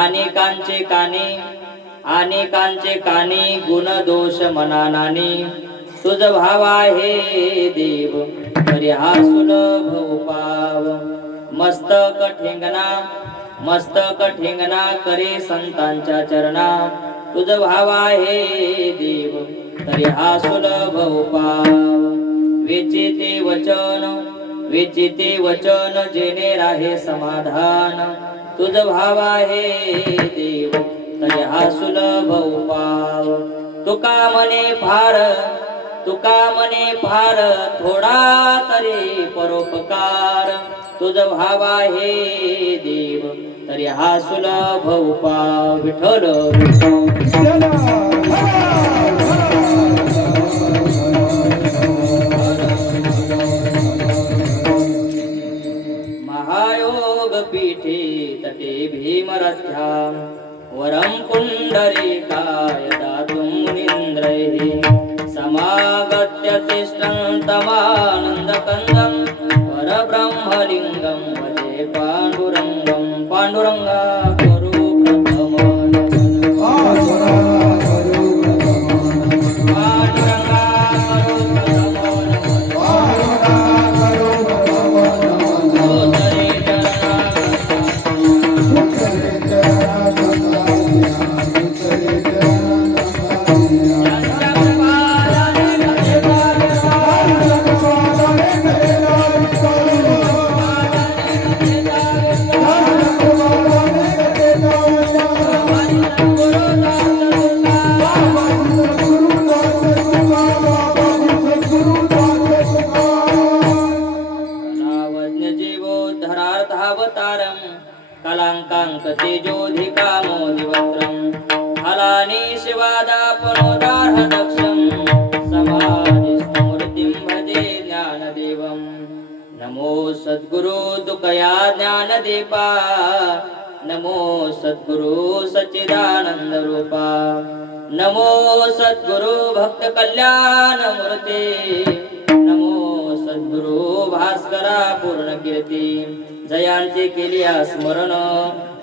अनेकांचे कानी गुण दोष मनानानी तुझ भाव आहे देव तरी हा सुलभ उपाव मस्तक ठेंगणा करे संतांच्या चरणा तुझ भाव आहे देव तरी हा सुलभ उपाव वेचिते वचन जेणे राहे समाधान तुझ भाव आहे देव तरी हा सुलभ उपाव तुका मने फार थोडा तरी परोपकार तुझ भाव आहे देव तरी हा सुलभ उपाव विठ्ठल महायोग पीठे तटे भीमरथ्यां वरं पुंडरीकाय दातुं मुनीन्द्रैः समागत्य तिष्ठं तमानन्दकन्दं परब्रह्मलिङ्गं भजे पाण्डुरङ्गा करो कलांकांक तेजोधिकामोदिवक्त्रं फलानि शिवादापनोदार्हदक्षं समाधिस्थमूर्तिं भजे ज्ञानदेवं नमो सद्गुरु तुकया ज्ञानदीपा नमो सद्गुरु सच्चिदानन्दरूपा नमो सद्गुरु भक्त कल्याणमूर्ते नमो सद्गुरु भास्करा पूर्ण कीर्ती जयांचे केलिया स्मरण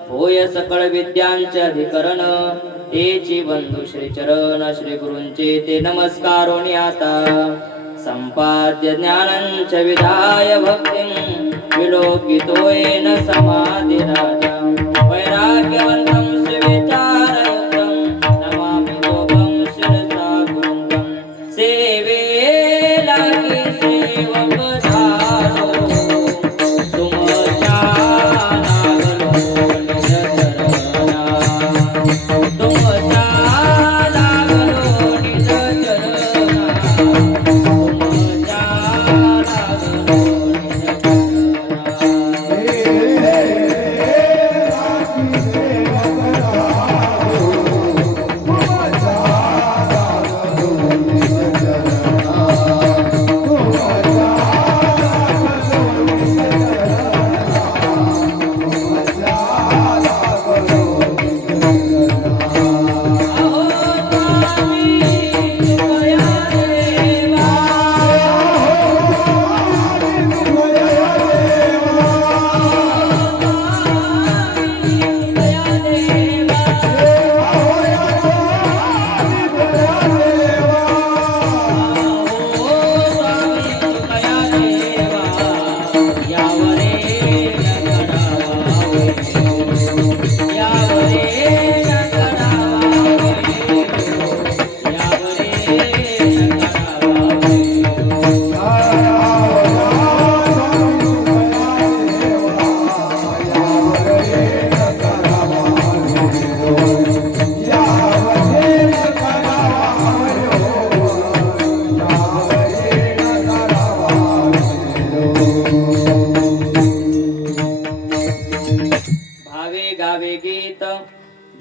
होय सकळ विद्यांचे अधिकरण तेची बंधू श्री चरण श्री गुरूंचे ते नमस्कारोनी आता संपाद्य ज्ञानंच विधाय भक्तिं विलोकितोयेन समाधि राजा वैराग्यवन्तं सुविचारयुक्तं नमामि योगं शिरसा गुरुं सेवेला की सेवक झालो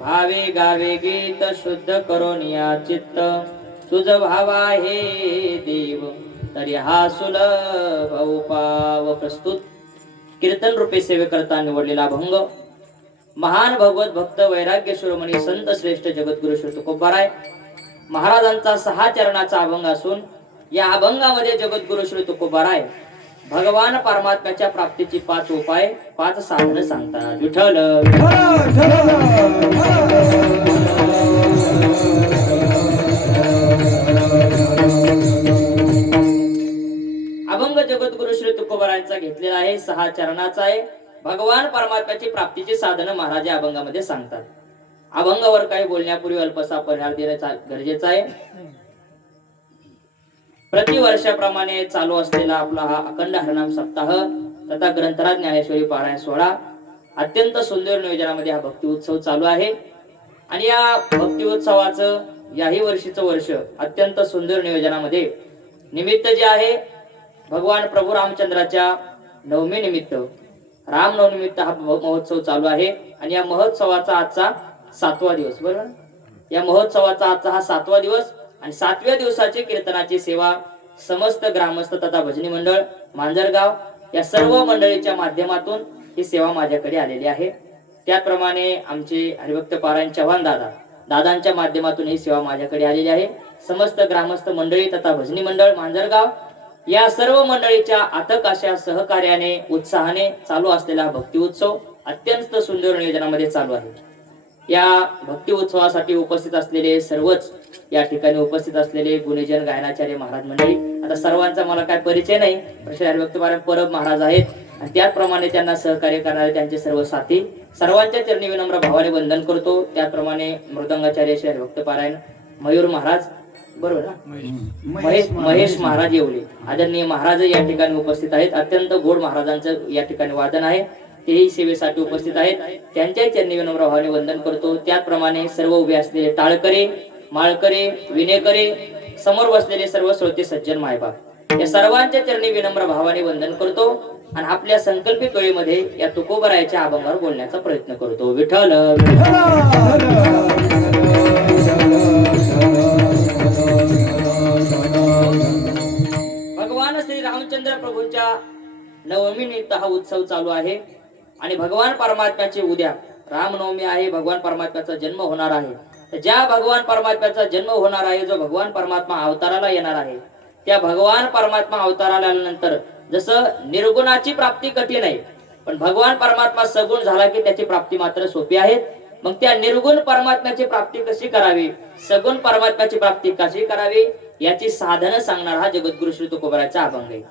भावे गावे गीत शुद्ध करोनिया चित्त तुझ भाव आहे देव तरी हा सुलभ उपाव प्रस्तुत कीर्तन रूपे सेवे करता निवडलेला अभंग महान भगवत भक्त वैराग्य शिरोमणी संत श्रेष्ठ जगद्गुरु श्री तुकोबाराय महाराजांचा 6 चरणाचा अभंग असून या अभंगामध्ये जगद्गुरु श्री तुकोबाराय भगवान परमात्म्याच्या प्राप्तीची 5 उपाय 5 साधनं सांगतात. विठ्ठल अभंग जगद्गुरु श्री तुकोबारायांचा घेतलेला आहे. 6 चरणाचा आहे. भगवान परमात्म्याची प्राप्तीची साधनं महाराज या अभंगामध्ये सांगतात. अभंगावर काही बोलण्यापूर्वी अल्पसा परिहार देण्याचा गरजेचा आहे. प्रतिवर्षाप्रमाणे चालू असलेला आपला हा अखंड हरिनाम सप्ताह तथा ग्रंथराज ज्ञानेश्वरी पारायण सोहळा अत्यंत सुंदर नियोजनामध्ये हा भक्ती उत्सव चालू आहे. आणि या भक्ती उत्सवाचं याही वर्षीचं वर्ष अत्यंत सुंदर नियोजनामध्ये निमित्त जे आहे भगवान प्रभू रामचंद्राच्या नवमी निमित्त रामनवमी निमित्त हा महोत्सव चालू आहे. आणि या महोत्सवाचा आजचा 7वा दिवस. बरोबर, या महोत्सवाचा आजचा हा 7वा दिवस आणि 7व्या दिवसाची कीर्तनाची सेवा समस्त ग्रामस्थ तथा भजनी मंडळ मांजरगाव या सर्व मंडळीच्या माध्यमातून ही सेवा माझ्याकडे आलेली आहे. त्याप्रमाणे आमचे हरिभक्त पारायण चव्हाण दादांच्या माध्यमातून ही सेवा माझ्याकडे आलेली आहे. समस्त ग्रामस्थ मंडळी तथा भजनी मंडळ मांजरगाव या सर्व मंडळीच्या अथक अशा सहकार्याने उत्साहाने चालू असलेला भक्ती उत्सव अत्यंत सुंदर नियोजनामध्ये चालू आहे. या भक्ती उत्सवासाठी उपस्थित असलेले सर्वच या ठिकाणी उपस्थित असलेले गुणीजन गायनाचार्य महाराज मंडळी, आता सर्वांचा मला काय परिचय नाही, श्री हरिभक्त पारायण परब महाराज आहेत आणि त्याचप्रमाणे त्यांना सहकार्य करणारे त्यांचे सर्व साथी सर्वांच्या चरणी विनम्र भावाने वंदन करतो. त्याचप्रमाणे मृदंगाचार्य श्री हरिभक्त पारायण मयूर महाराज, बरोबर ना, महेश महाराज येवले आदरणीय महाराज या ठिकाणी उपस्थित आहेत. अत्यंत गोड महाराजांचं या ठिकाणी वादन आहे. तेही सेवेसाठी उपस्थित आहेत. त्यांच्या चरणी विनम्र भावाने वंदन करतो. त्याचप्रमाणे सर्व उभे असलेले टाळकरे माळकरे विनेकरे समोर बसलेले सर्व श्रोते सज्जन मायबाप या सर्वांच्या चरणी विनम्र भावाने वंदन करतो आणि आपल्या संकल्पित वेळेमध्ये या तुकोबारायाच्या अभंगावर बोलण्याचा प्रयत्न करतो. विठ्ठल भगवान श्री रामचंद्र प्रभूंच्या नवमी निमित्त हा उत्सव चालू आहे आणि भगवान परमात्म्याचे उद्या रामनवमी आहे. भगवान परमात्म्याचा जन्म होणार आहे. ज्या भगवान परमात्म्याचा जन्म होणार आहे, जो भगवान परमात्मा अवताराला येणार आहे, त्या भगवान परमात्मा अवताराला आल्यानंतर जसं निर्गुणाची प्राप्ती कठीण आहे, पण भगवान परमात्मा सगुण झाला की त्याची प्राप्ती मात्र सोपी आहे. मग त्या निर्गुण परमात्म्याची प्राप्ती कशी करावी, सगुण परमात्म्याची प्राप्ती कशी करावी याची साधनं सांगणार हा जगद्गुरु श्री तुकोबारायचा अभंग आहे.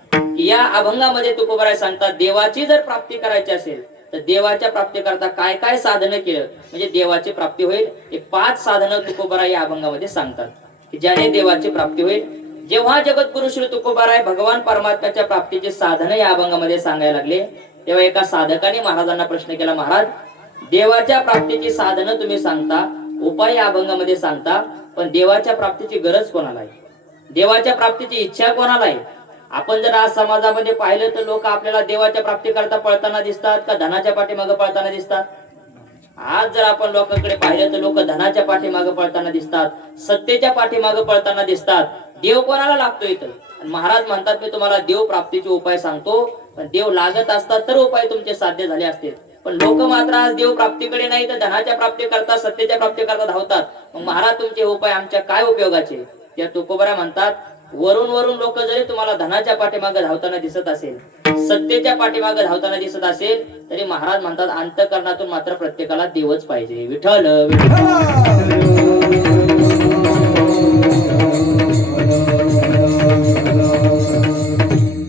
या अभंगामध्ये तुकोबाराय सांगतात, देवाची जर प्राप्ती करायची असेल तर देवाच्या प्राप्ती करता काय काय साधनं केलं म्हणजे देवाची प्राप्ती होईल. हे 5 साधनं तुकोबाराय या अभंगामध्ये सांगतात की ज्याने देवाची प्राप्ती होईल. जेव्हा जगद्गुरु श्री तुकोबाराय भगवान परमात्म्याच्या प्राप्तीचे साधनं या अभंगामध्ये सांगायला लागले, तेव्हा एका साधकाने महाराजांना प्रश्न केला, महाराज देवाच्या प्राप्तीची साधनं तुम्ही सांगता, उपाय या अभंगामध्ये सांगता, पण देवाच्या प्राप्तीची गरज कोणाला आहे, देवाच्या प्राप्तीची इच्छा कोणाला आहे? आपण जर आज समाजामध्ये पाहिलं तर लोक आपल्याला देवाच्या प्राप्ती करता पळताना दिसतात का धनाच्या पाठीमागे पळताना दिसतात? आज जर आपण लोकांकडे पाहिलं तर लोक धनाच्या पाठीमागे पळताना दिसतात, सत्तेच्या पाठीमागे पळताना दिसतात. देव कोणाला लागतो इथं? आणि महाराज म्हणतात मी तुम्हाला देव प्राप्तीचे उपाय सांगतो, पण देव लागत असतात तर उपाय तुमचे साध्य झाले असते. पण लोक मात्र आज देव प्राप्तीकडे नाही तर धनाच्या प्राप्ती करता सत्तेच्या प्राप्ती करता धावतात. मग महाराज तुमचे उपाय आमच्या काय उपयोगाचे? त्या तुकोबारा म्हणतात, वरून वरून लोक जरी तुम्हाला धनाच्या पाठीमागे धावताना दिसत असेल, सत्तेच्या पाठीमागे धावताना दिसत असेल, तरी महाराज म्हणतात अंतःकरणातून मात्र प्रत्येकाला देवच पाहिजे. विठ्ठल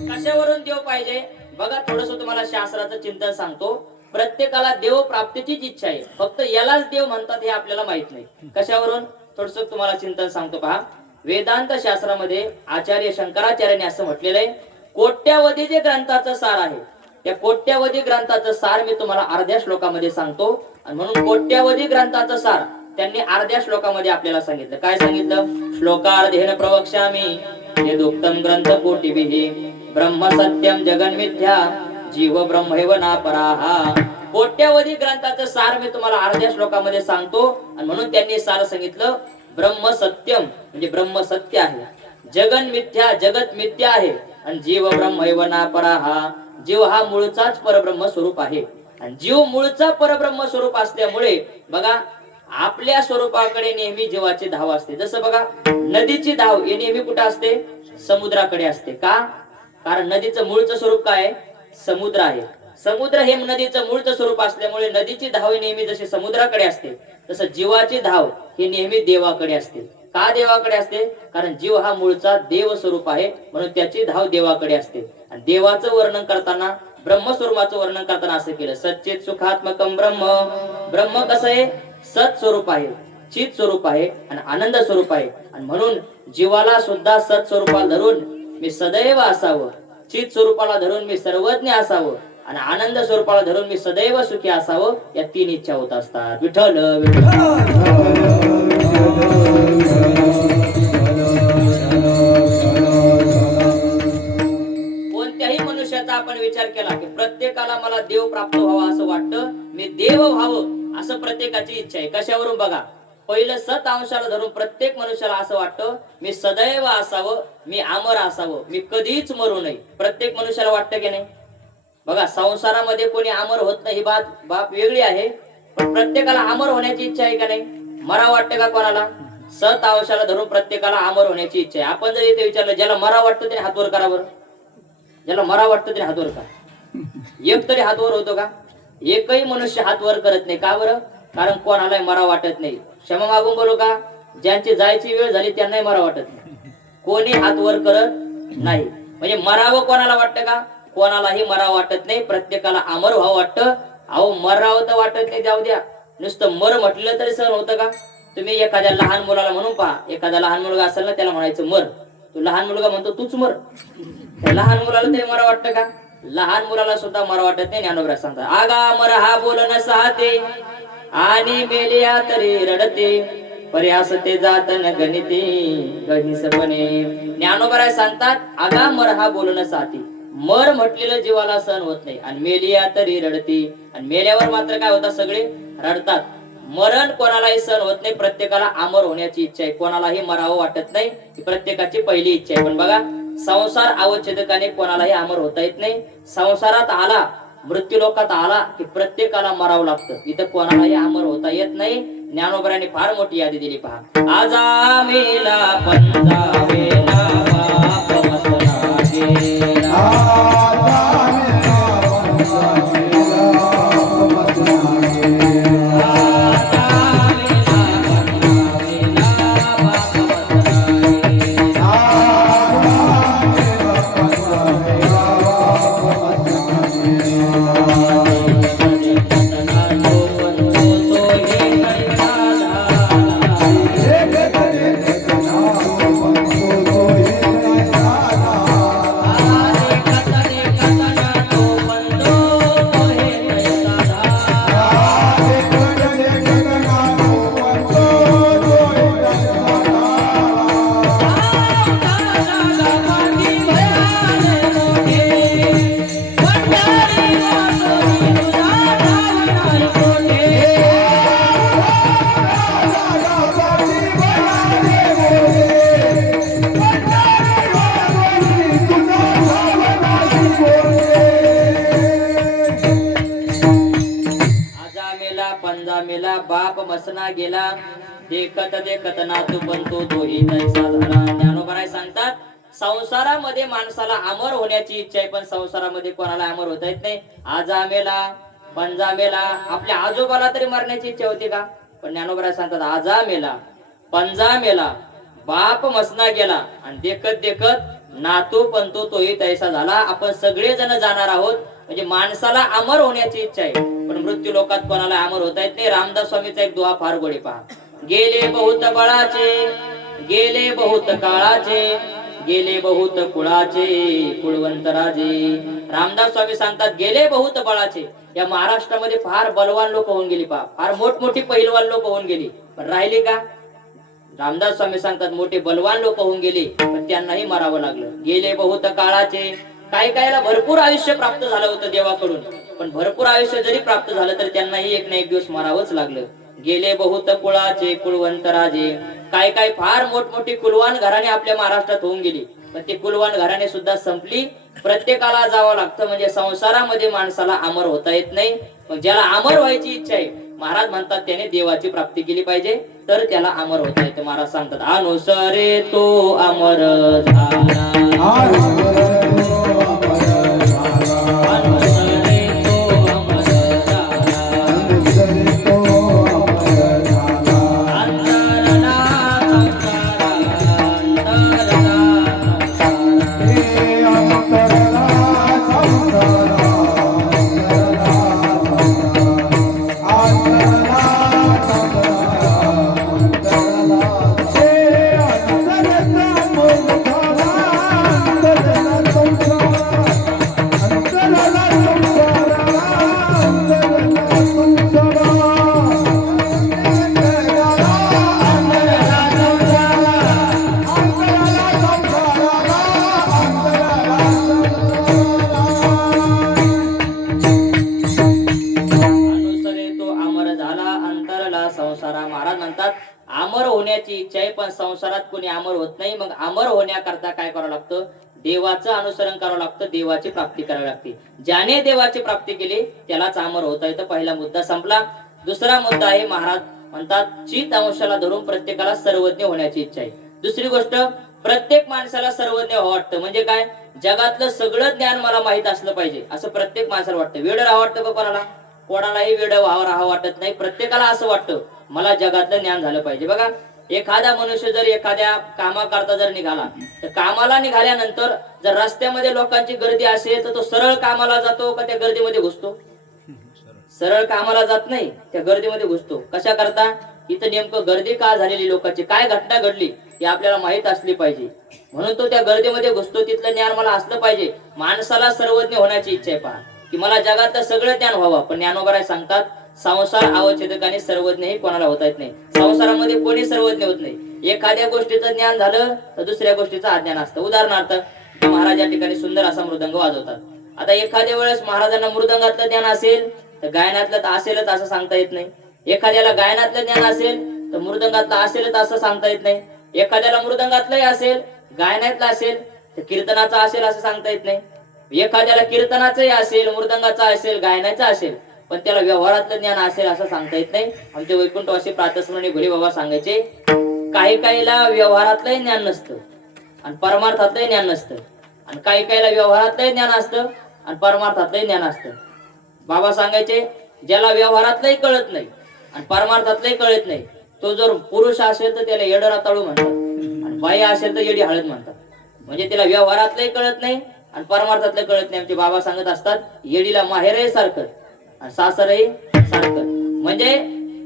कशावरून देव पाहिजे बघा. थोडस तुम्हाला शास्त्राचं चिंतन सांगतो. प्रत्येकाला देव प्राप्तीचीच इच्छा आहे, फक्त यालाच देव म्हणतात हे आपल्याला माहित नाही. कशावरून थोडस तुम्हाला चिंतन सांगतो पहा. वेदांत शास्त्रामध्ये आचार्य शंकराचार्यांनी असं म्हटलेलं आहे, कोट्यावधी जे ग्रंथाचं सार आहे, त्या कोट्यावधी ग्रंथाचं सार मी तुम्हाला अर्ध्या श्लोकामध्ये सांगतो. आणि म्हणून कोट्यावधी ग्रंथाचं सार त्यांनी अर्ध्या श्लोकामध्ये आपल्याला सांगितलं. काय सांगितलं? श्लोकार्धेन प्रवक्ष्यामि यदुक्तम ग्रंथ कोटिभिः ब्रह्म सत्यम जगन मिथ्या जीव ब्रह्मैव नापराः. कोट्यावधी ग्रंथाचं सार मी तुम्हाला अर्ध्या श्लोकामध्ये सांगतो. आणि म्हणून त्यांनी सार सांगितलं, ब्रह्म सत्यम म्हणजे ब्रह्म सत्य आहे, जगन मिथ्या जगत मिथ्या आहे, आणि जीव ब्रह्मैव नापराः जीव हा मूळचाच परब्रह्म स्वरूप आहे. आणि जीव मूळचा परब्रह्म स्वरूप असल्यामुळे बघा आपल्या स्वरूपाकडे नेहमी जीवाची धाव असते. जसं बघा नदीची धाव ही नेहमी कुठे असते? समुद्राकडे असते. का? कारण नदीचं मूळचं स्वरूप काय आहे? समुद्र आहे. समुद्र हे नदीचं मूळचं स्वरूप असल्यामुळे नदीची धाव ही नेहमी जशी समुद्राकडे असते तसं जीवाची धाव ही नेहमी देवाकडे असते. का देवाकडे असते? कारण जीव हा मूळचा देव स्वरूप आहे, म्हणून त्याची धाव देवाकडे असते. आणि देवाचं वर्णन करताना, ब्रह्मस्वरूपाचं वर्णन करताना असं केलं, सच्चित सुखात्मकम ब्रह्म. ब्रह्म कसं आहे? सत स्वरूप आहे, चित स्वरूप आहे आणि आनंद स्वरूप आहे. आणि म्हणून जीवाला सुद्धा सत स्वरूपाला धरून मी सदैव असावं, चित स्वरूपाला धरून मी सर्वज्ञ असावं आणि आनंद स्वरूपाला धरून मी सदैव सुखी असावं, या तीन इच्छा होत असतात. विठ्ठल कोणत्याही मनुष्याचा आपण विचार केला की प्रत्येकाला मला देव प्राप्त व्हावा असं वाटतं, मी देव व्हावं असं प्रत्येकाची इच्छा आहे. कशावरून बघा, पहिलं सत अंशाला धरून प्रत्येक मनुष्याला असं वाटतं मी सदैव असावं, मी अमर असावं, मी कधीच मरू नये. प्रत्येक मनुष्याला वाटतं की नाही? बघा, संसारामध्ये कोणी अमर होत नाही ही बाब वेगळी आहे, पण प्रत्येकाला अमर होण्याची इच्छा आहे का नाही? मरा वाटतं का कोणाला? सत अंशाला धरून प्रत्येकाला अमर होण्याची इच्छा आहे. आपण जर इथे विचारलं ज्याला मरा वाटतं त्याने हातवर करा बरं. ज्याला मरा वाटतं त्याने हातवर करा. एक तरी हातवर होतो का? एकही मनुष्य हातवर करत नाही. का बरं? कारण कोणालाही मरा वाटत नाही. क्षमा मागून बोलू का? ज्यांची जायची वेळ झाली त्यांनाही मरा वाटत नाही. कोणी हातवर करत नाही. म्हणजे मरावं कोणाला वाटतं का? कोणालाही मरा वाटत नाही. प्रत्येकाला अमर व्हावं वाटतं. अहो, मरावं तर वाटत नाही, जाऊ द्या, नुसतं मर म्हटलं तरी सहन होतं का? तुम्ही एखाद्या लहान मुलाला म्हणून पहा, एखादा लहान मुलगा असेल ना, त्याला म्हणायचं मर, तो लहान मुलगा म्हणतो तूच मर. त्या लहान मुलाला तरी मरा वाटतं का? लहान मुलाला सुद्धा मरा वाटत नाही. ज्ञानोबा सांगतात, आगा मर हा बोलन साहते आणि मेलिया तरी रडते, पर्यास ते जात न गणिते गहिसपणे. ज्ञानोबा सांगतात, आगा मर हा बोलन साहते, मर म्हटलेलं जीवाला सहन होत नाही आणि मेलिया तरी रडते. आणि मेल्यावर मात्र काय होतात? सगळे रडतात. मरण कोणालाही सहन होत नाही. प्रत्येकाला अमर होण्याची इच्छा आहे. कोणालाही मरावं वाटत नाही, ही प्रत्येकाची पहिली इच्छा आहे. पण बघा, संसार अवच्छेदकाने कोणालाही अमर होता येत नाही. संसारात आला, मृत्यू लोकात आला की प्रत्येकाला मरावं लागतं. इथं कोणालाही अमर होता येत नाही. ज्ञानोबरांनी फार मोठी यादी दिली पहा. आजा मेला पंजावेला बाप मसना गेला. बाप मसना गेला, देखत देखत नातू बनतो तोही तैसा झाला. ज्ञानोबा सांगतात, संसारामध्ये माणसाला अमर होण्याची इच्छा आहे, पण संसारामध्ये कोणाला अमर होता येत नाही. आजा मेला, पंजा मेला. आपल्या आजोबाला तरी मरण्याची इच्छा होती का? पण ज्ञानोबा सांगतात, आजा मेला, पंजा मेला, बाप मसना गेला आणि देखत देखत नातू बनतो तोही तैसा झाला. आपण सगळे जण जाणार आहोत. म्हणजे माणसाला अमर होण्याची इच्छा आहे, पण मृत्यू लोकात कोणाला अमर होता येत नाही. रामदास स्वामीचा एक दुआ फार गोडी पहा. गेले बहुत बळाचे, गेले बहुत काळाचे, गेले बहुत कुळाचे, कुळवंत राजे. रामदास स्वामी सांगतात, गेले बहुत बळाचे. या महाराष्ट्रामध्ये फार बलवान लोक होऊन गेली पहा, फार मोठमोठी पहिलवान लोक होऊन गेली, पण राहिली का? रामदास स्वामी सांगतात, मोठे बलवान लोक होऊन गेले, पण त्यांनाही मारावं लागलं. गेले बहुत काळाचे. काही काहीला भरपूर आयुष्य प्राप्त झालं होतं देवाकडून, पण भरपूर आयुष्य जरी प्राप्त झालं तर त्यांनाही एक ना एक दिवस मारावंच लागलं. गेले बहुत कुळाचे, कुळवंत राजे. काय काय फार मोठमोठी कुलवान घराणे आपल्या महाराष्ट्रात होऊन गेली, पण ते कुलवान घराणे सुद्धा संपली. प्रत्येकाला जावं लागतं. म्हणजे संसारामध्ये माणसाला अमर होता येत नाही. मग ज्याला अमर व्हायची इच्छा आहे, महाराज म्हणतात त्याने देवाची प्राप्ती केली पाहिजे, तर त्याला अमर होता येते. महाराज सांगतात, अनुसरे तो अमर झाला. संसारा. महाराज म्हणतात अमर होण्याची इच्छा आहे, पण संसारात कोणी अमर होत नाही. मग अमर होण्याकरता काय करावं लागतं? देवाचं अनुसरण करावं लागतं, देवाची प्राप्ती करावी लागते. ज्याने देवाची प्राप्ती केली त्यालाच अमर होता येतं. पहिला मुद्दा संपला. दुसरा मुद्दा आहे, महाराज म्हणतात चित अंशाला धरून प्रत्येकाला सर्वज्ञ होण्याची इच्छा आहे. दुसरी गोष्ट, प्रत्येक माणसाला सर्वज्ञ व्हावं वाटतं. म्हणजे काय? जगातलं सगळं ज्ञान मला माहित असलं पाहिजे असं प्रत्येक माणसाला वाटतं. वेड राहावं वाटतं का कोणाला? कोणालाही वेड राहावं वाटत नाही. प्रत्येकाला असं वाटतं मला जगातलं ज्ञान झालं पाहिजे. बघा, एखादा मनुष्य जर एखाद्या कामाकरता जर निघाला, तर कामाला निघाल्यानंतर जर रस्त्यामध्ये लोकांची गर्दी असेल तर तो सरळ कामाला जातो का त्या गर्दीमध्ये घुसतो? सरळ कामाला जात नाही, त्या गर्दीमध्ये घुसतो. कशा करता? इथं नेमकं गर्दी का झालेली, लोकांची काय घटना घडली ही आपल्याला माहित असली पाहिजे, म्हणून तो त्या गर्दीमध्ये घुसतो. तिथलं ज्ञान मला असलं पाहिजे. माणसाला सर्वज्ञ होण्याची इच्छा आहे. पहा की मला जगातलं सगळं ज्ञान व्हावं. पण ज्ञानोबराय सांगतात संसार अवच्छेदकाने सर्वज्ञही कोणाला होता येत नाही. संसारामध्ये कोणी सर्वज्ञ होत नाही. एखाद्या गोष्टीचं ज्ञान झालं तर दुसऱ्या गोष्टीचं अज्ञान असतं. उदाहरणार्थ महाराज या ठिकाणी सुंदर असा मृदंग वाजवतात. आता एखाद्या वेळेस महाराजांना मृदंगातलं ज्ञान असेल तर गायनातलं तर असेलच असं सांगता येत नाही. एखाद्याला गायनातलं ज्ञान असेल तर मृदंगातलं असेलच असं सांगता येत नाही. एखाद्याला मृदंगातलंही असेल, गायनातलं असेल तर कीर्तनाचं असेल असं सांगता येत नाही. एखाद्याला कीर्तनाचंही असेल, मृदंगाचं असेल, गायनाचं असेल, पण त्याला व्यवहारातलं ज्ञान असेल असं सांगता येत नाही. आमचे वैकुंठवासी प्रातस्मरणी घोडे बाबा सांगायचे, काही काहीला व्यवहारातलंही ज्ञान नसतं आणि परमार्थातलंही ज्ञान नसतं, आणि काही काहीला व्यवहारातलंही ज्ञान असतं आणि परमार्थातलंही ज्ञान असतं. बाबा सांगायचे, ज्याला व्यवहारातलंही कळत नाही आणि परमार्थातलंही कळत नाही, तो जर पुरुष असेल तर त्याला येड रताळू म्हणतात, आणि बाई असेल तर येडी हळद म्हणतात. म्हणजे त्याला व्यवहारातलंही कळत नाही आणि परमार्थातलं कळत नाही. आमचे बाबा सांगत असतात, येडीला माहेरही सारखं आणि सासरही सारखं. म्हणजे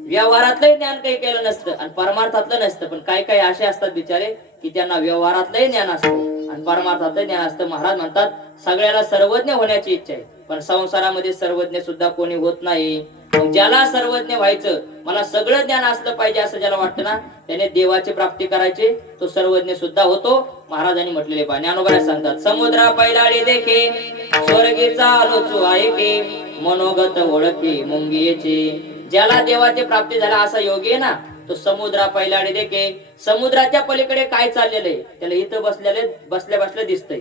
व्यवहारातलंही ज्ञान काही केलं नसतं आणि परमार्थातलं नसतं. पण काही काही असे असतात बिचारे की त्यांना व्यवहारातलंही ज्ञान असतं आणि परमार्थातलं ज्ञान असतं. महाराज म्हणतात सगळ्याला सर्वज्ञ होण्याची इच्छा आहे, पण संसारामध्ये सर्वज्ञ सुद्धा कोणी होत नाही. ज्याला सर्वज्ञ व्हायचं, मला सगळं ज्ञान असलं पाहिजे असं ज्याला वाटतं ना, त्याने देवाची प्राप्ती करायची, तो सर्वज्ञ सुद्धा होतो. महाराजांनी म्हटलेले पहा, ज्ञानोबा सांगतात, समुद्रा पैलाडे देखे स्वर्गीचा आलोचो ऐके मनोगत ओळखे मुंगीचे. ज्याला देवाची प्राप्ती झाला असा योगी आहे ना, तो समुद्रा पैलाडे देखे, समुद्राच्या पलीकडे काय चाललेलं आहे त्याला इथं बसल्या बसल्या दिसतंय.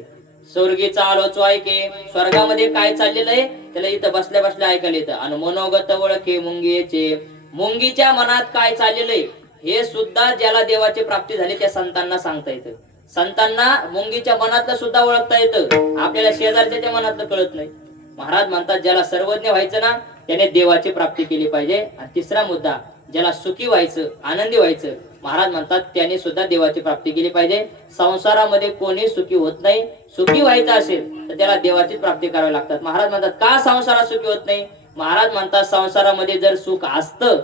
स्वर्गीचा आलोचो ऐके, स्वर्गामध्ये काय चाललेलं आहे त्याला इथं बसल्या बसल्या ऐकायला येतं. आणि मनोगत ओळखे मुंगीचे, मुंगीच्या मनात काय चाललेलं आहे हे सुद्धा ज्याला देवाची प्राप्ती झाली त्या संतांना सांगता येतं. संतांना मुंगीच्या मनातलं सुद्धा ओळखता येतं, आपल्याला शेजारच्या मनातलं कळत नाही. महाराज म्हणतात ज्याला सर्वज्ञ व्हायचं ना त्याने देवाची प्राप्ती केली पाहिजे. आणि तिसरा मुद्दा, ज्याला सुखी व्हायचं, आनंदी व्हायचं, महाराज म्हणतात त्याने सुद्धा देवाची प्राप्ती केली पाहिजे. संसारामध्ये कोणी सुखी होत नाही. सुखी व्हायचं असेल तर त्याला देवाची प्राप्ती करावी लागतात. महाराज म्हणतात का संसारात सुखी होत नाही? महाराज म्हणतात संसारामध्ये जर सुख असतं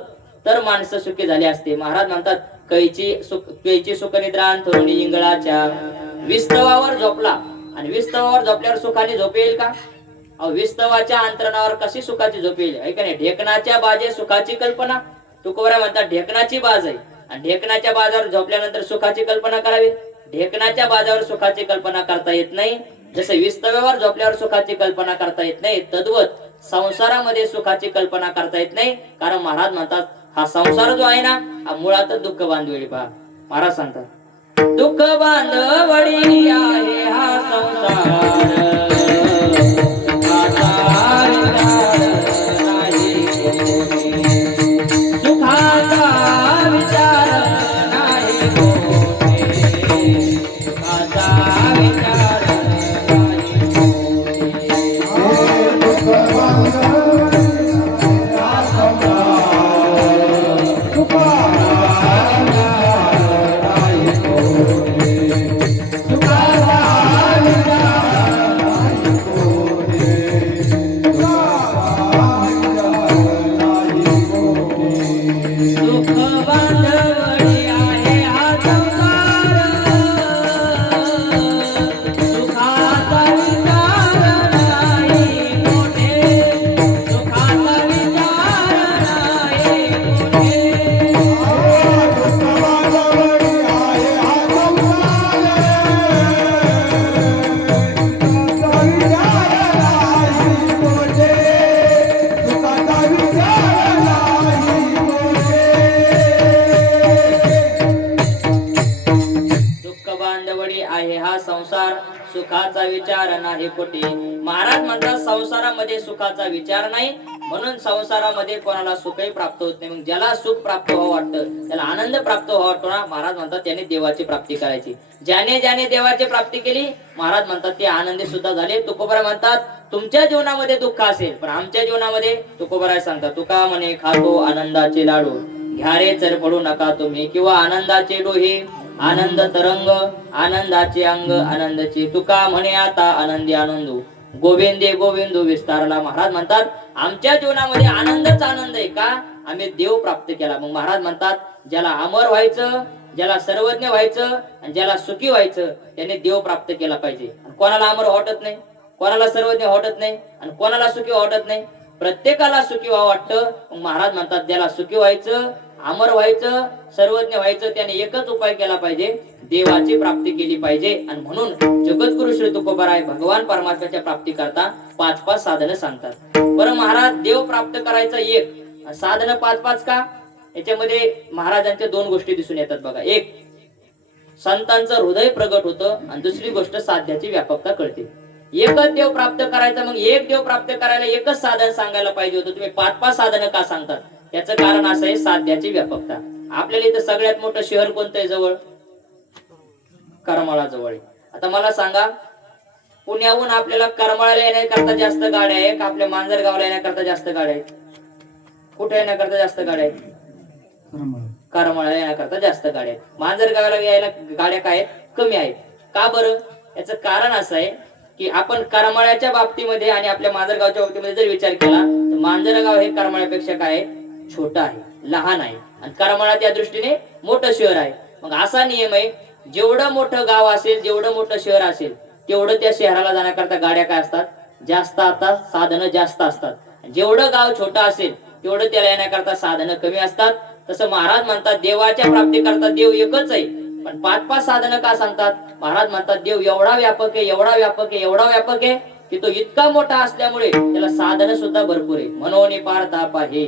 तर माणसं सुखी झाली असते. महाराज म्हणतात कैची सुखनिद्रान तरुणी इंगळाच्या विस्तवावर झोपला, आणि विस्तवावर झोपल्यावर सुखाने झोप येईल का? विस्तवाच्या अंतरणावर कशी सुखाची झोप येईल? ऐका नाही, ढेकणाच्या बाजे सुखाची कल्पना. तुकोबरा म्हणतात ढेकणाची बाज आहे, आणि ढेकणाच्या बाजावर झोपल्यानंतर सुखाची कल्पना करावी. ढेकणाच्या बाजावर सुखाची कल्पना करता येत नाही, जसं विस्तव्यावर झोपल्यावर सुखाची कल्पना करता येत नाही, तद्वत संसारामध्ये सुखाची कल्पना करता येत नाही. कारण महाराज म्हणतात हा संसार जो आहे ना हा मुळातच दुःख बांधवडी. पहा महाराज सांगतात दुःख बांधवडी आहे हा संसार, सुखाचा विचार नाही कोटी. महाराज म्हणतात संसारामध्ये सुखाचा विचार नाही, म्हणून संसारामध्ये कोणाला सुखही प्राप्त होत नाही. मग ज्याला सुख प्राप्त व्हावं वाटतं, त्याला आनंद प्राप्त व्हावा वाटतो ना, महाराज म्हणतात त्याने देवाची प्राप्ती करायची. ज्याने ज्याने देवाची प्राप्ती केली, महाराज म्हणतात ते आनंदी सुद्धा झाले. तुकोबरा म्हणतात तुमच्या जीवनामध्ये दुःख असेल, पण आमच्या जीवनामध्ये तुकोबराय सांगतात, तुका म्हणे खातो आनंदाचे लाडू, घ्या रे चर पडू नका तुम्ही, किंवा आनंदाचे डोहे, आनंद तरंग, आनंदाचे अंग, आनंदाचे तुका म्हणे आता आनंदी आनंदू, गोविंदे गोविंदू विस्तारला. महाराज म्हणतात आमच्या जीवनामध्ये आनंदच आनंद आहे का, आम्ही देव प्राप्त केला. मग महाराज म्हणतात ज्याला अमर व्हायचं, ज्याला सर्वज्ञ व्हायचं आणि ज्याला सुखी व्हायचं, त्याने देव प्राप्त केला पाहिजे. कोणाला अमर वाटत नाही, कोणाला सर्वज्ञ वाटत नाही आणि कोणाला सुखी वाटत नाही, प्रत्येकाला सुखी व्हावं वाटतं. मग महाराज म्हणतात ज्याला सुखी व्हायचं, अमर व्हायचं, सर्वज्ञ व्हायचं, त्याने एकच उपाय केला पाहिजे, देवाची प्राप्ती केली पाहिजे. आणि म्हणून जगद्गुरु श्री तुकोबाराय भगवान परमात्म्याच्या प्राप्ती करता 5-5 साधनं सांगतात. बरं महाराज देव प्राप्त करायचं एक, साधनं 5-5 का? याच्यामध्ये महाराजांच्या 2 गोष्टी दिसून येतात बघा. एक, संतांचं हृदय प्रगट होतं आणि दुसरी गोष्ट साध्याची व्यापकता कळते. एकच देव प्राप्त करायचा, मग एक देव प्राप्त करायला एकच साधन सांगायला पाहिजे होतं, तुम्ही 5-5 साधनं का सांगतात? याचं कारण असं आहे साध्याची व्यापकता. आपल्याला इथं सगळ्यात मोठं शहर कोणतं आहे जवळ? करमाळा जवळ आहे. आता मला सांगा, पुण्याहून आपल्याला करमाळ्याला येण्याकरता जास्त गाड्या आहे का आपल्या मांजरगावला येण्याकरता जास्त गाड्या आहेत? कुठे येण्याकरता जास्त गाड्या आहेत? करमाळ्याला येण्याकरता जास्त गाड्या आहेत. मांजरगावला यायला गाड्या काय आहेत? कमी आहेत. का बरं? याचं कारण असं आहे की आपण करमाळ्याच्या बाबतीमध्ये आणि आपल्या मांजरगावच्या बाबतीमध्ये जर विचार केला तर मांजरगाव हे करमाळ्यापेक्षा काय छोटं आहे, लहान आहे, आणि करमाळा त्या दृष्टीने मोठं शहर आहे. मग असा नियम आहे, जेवढं मोठं गाव असेल, जेवढं मोठं शहर असेल, तेवढं त्या शहराला जाण्याकरता गाड्या काय असतात? जास्त असतात, साधनं जास्त असतात. जेवढं गाव छोटं असेल तेवढं त्याला येण्याकरता साधनं कमी असतात. तसं महाराज म्हणतात देवाच्या प्राप्ती करता देव एकच आहे, पण 5-5 साधनं का सांगतात? महाराज म्हणतात देव एवढा व्यापक आहे, एवढा व्यापक आहे, एवढा व्यापक आहे की तो इतका मोठा असल्यामुळे त्याला साधनं सुद्धा भरपूर आहे. मनोनी पारता पाहे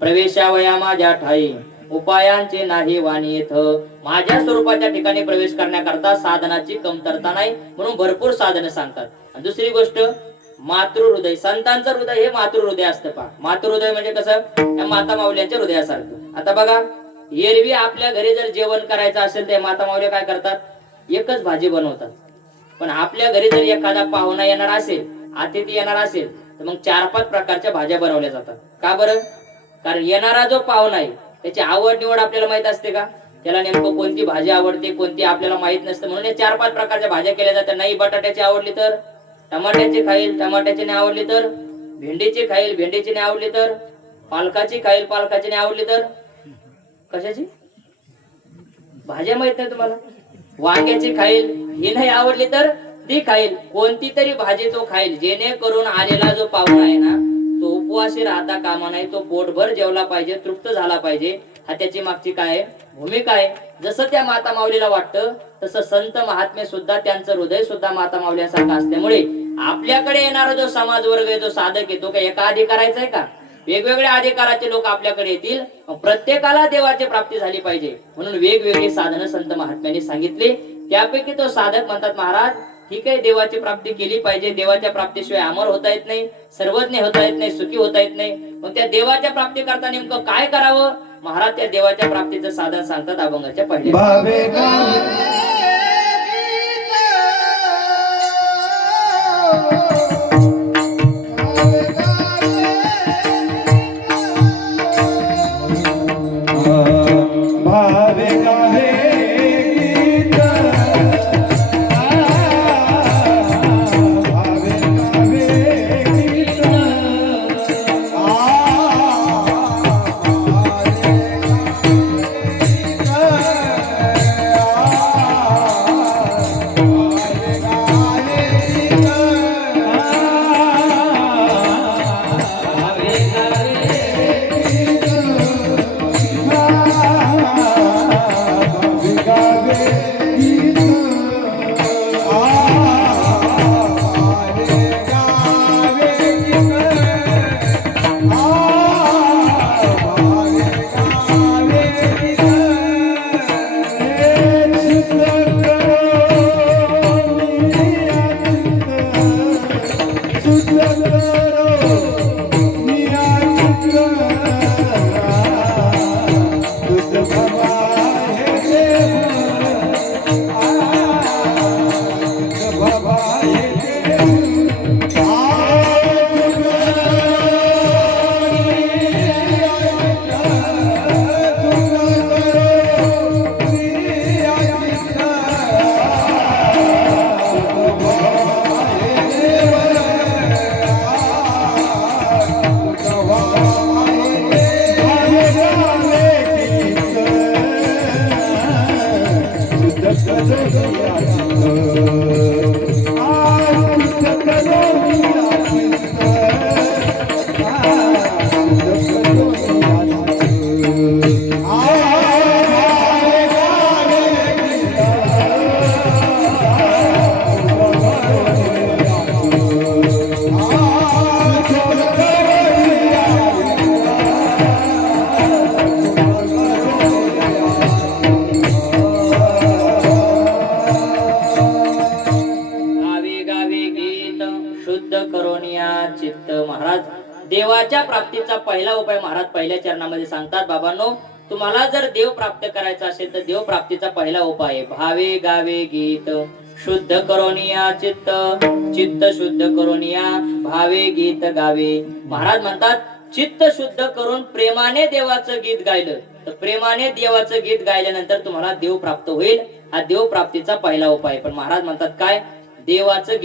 प्रवेशावया माझ्या ठाई, उपायांचे नाही वाणी येथ. माझ्या स्वरूपाच्या ठिकाणी प्रवेश करण्याकरता साधनाची कमतरता नाही, म्हणून भरपूर साधनं सांगतात. आणि दुसरी गोष्ट, मातृहृदय, संतांचं हृदय हे मातृहृदय असतं. पहा, मातृहृदय म्हणजे कसं? या माता माऊल्यांच्या हृदयासारखं. आता बघा, एरवी आपल्या घरी जर जेवण करायचं असेल तर माता माऊल्या काय करतात? एकच भाजी बनवतात. पण आपल्या घरी जर एखादा पाहुणा येणार असेल, अतिथी येणार असेल, तर मग 4-5 प्रकारच्या भाज्या बनवल्या जातात. का बरं? कारण येणारा जो पाहुणा आहे त्याची आवड निवड आपल्याला माहित असते का? त्याला नेमकं कोणती भाजी आवडते, कोणती आपल्याला माहित नसते, म्हणून या 4-5 प्रकारच्या भाज्या केल्या जातात. नाही बटाट्याची आवडली तर टमाट्याची खाईल, टमाट्याची नाही आवडली तर भेंडीची खाईल, भेंडीची नाही आवडली तर पालकाची खाईल, पालकाची नाही आवडली तर कशाची? भाज्या माहित नाही तुम्हाला? वांग्याची खाईल, ही नाही आवडली तर ती खाईल, कोणती तरी भाजी तो खाईल, जेणेकरून आलेला जो पाहुणा आहे ना तो उपवासी राहता कामा नाही, तो पोटभर जेवला पाहिजे, तृप्त झाला पाहिजे. हा त्याची मागची काय भूमिका आहे. जसं त्या माता माऊलीला वाटतं तसं संत महात्मे सुद्धा, त्यांचं हृदय सुद्धा माता माऊलीसारखं असल्यामुळे आपल्याकडे येणारा जो समाज वर्ग आहे, जो साधक आहे, तो काय एका अधिकाराचा आहे का? वेगवेगळ्या अधिकाराचे लोक आपल्याकडे येतील. प्रत्येकाला देवाची प्राप्ती झाली पाहिजे म्हणून वेगवेगळी साधनं संत महात्म्यांनी सांगितली. त्यापैकी तो साधक म्हणतात महाराज ठीक आहे, देवाची प्राप्ती केली पाहिजे, देवाच्या प्राप्तीशिवाय अमर होता येत नाही, सर्वज्ञ होता येत नाही, सुखी होता येत नाही. मग त्या देवाच्या प्राप्ती करता नेमकं काय करावं? महाराज त्या देवाच्या प्राप्तीचं साधन सांगतात अभंगाच्या पहिल्या. प्राप्तीचा पहिला उपाय महाराज पहिल्या चरणामध्ये सांगतात, बाबांनो तुम्हाला जर देव प्राप्त करायचा असेल तर देव प्राप्तीचा पहिला उपाय आहे भावे गावे गीत शुद्ध करोनिया चित्त, चित्त शुद्ध करोनिया भावे गीत गावे. महाराज म्हणतात चित्त शुद्ध करून प्रेमाने देवाचं गीत गायलं तर प्रेमाने देवाचं गीत गायल्यानंतर तुम्हाला देव प्राप्त होईल. हा देव प्राप्तीचा पहिला उपाय. पण महाराज म्हणतात काय, देवाचं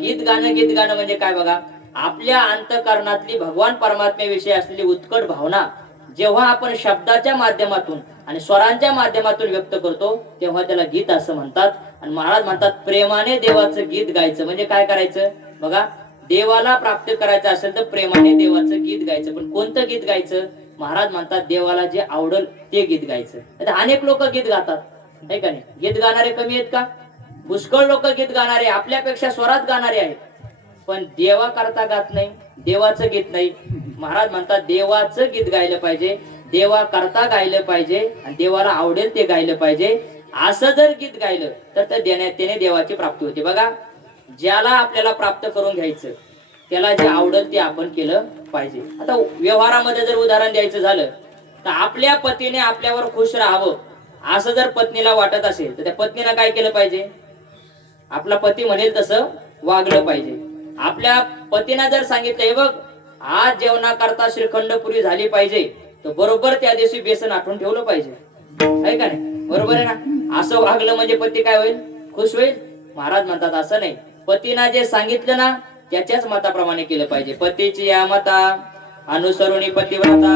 गीत गाणं म्हणजे काय बघा, आपल्या अंतःकरणातली भगवान परमात्म्याविषयी असलेली उत्कट भावना जेव्हा आपण शब्दाच्या माध्यमातून आणि स्वरांच्या माध्यमातून व्यक्त करतो तेव्हा त्याला गीत असं म्हणतात. आणि महाराज म्हणतात प्रेमाने देवाचं गीत गायचं म्हणजे काय करायचं बघा, देवाला प्राप्त करायचं असेल तर प्रेमाने देवाचं गीत गायचं. पण कोणतं गीत गायचं, महाराज म्हणतात देवाला जे आवडल ते गीत गायचं. आता अनेक लोक गीत गातात आहे का नाही, गीत गाणारे कमी आहेत का, पुष्कळ लोक गीत गाणारे आपल्यापेक्षा स्वरात गाणारे आहेत. पण देवा करता गात नाही, देवाचं गीत नाही. महाराज म्हणतात देवाचं गीत गायलं पाहिजे, देवा करता गायलं पाहिजे आणि देवाला आवडेल ते गायलं पाहिजे. असं जर गीत गायलं तर त्याने देवाची प्राप्ती होते. बघा ज्याला आपल्याला प्राप्त करून घ्यायचं त्याला जे आवडेल ते आपण केलं पाहिजे. आता व्यवहारामध्ये जर उदाहरण द्यायचं झालं तर आपल्या पतीने आपल्यावर खुश राहावं असं जर पत्नीला वाटत असेल तर त्या पत्नीला काय केलं पाहिजे, आपला पती म्हणेल तसं वागलं पाहिजे. आपल्या पतीने जर सांगितलं हे बघ आज जेवणाकरता श्रीखंड पुरी झाली पाहिजे तर बरोबर त्या दिवशी बेसन आठवून ठेवलं पाहिजे आहे का नाही, बरोबर आहे ना. असं वागलं म्हणजे पती काय होईल, खुश होईल. महाराज म्हणतात असं नाही, पतीना जे सांगितलं ना त्याच्याच मताप्रमाणे केलं पाहिजे. पतीची या मता अनुसरुणी पतिव्रता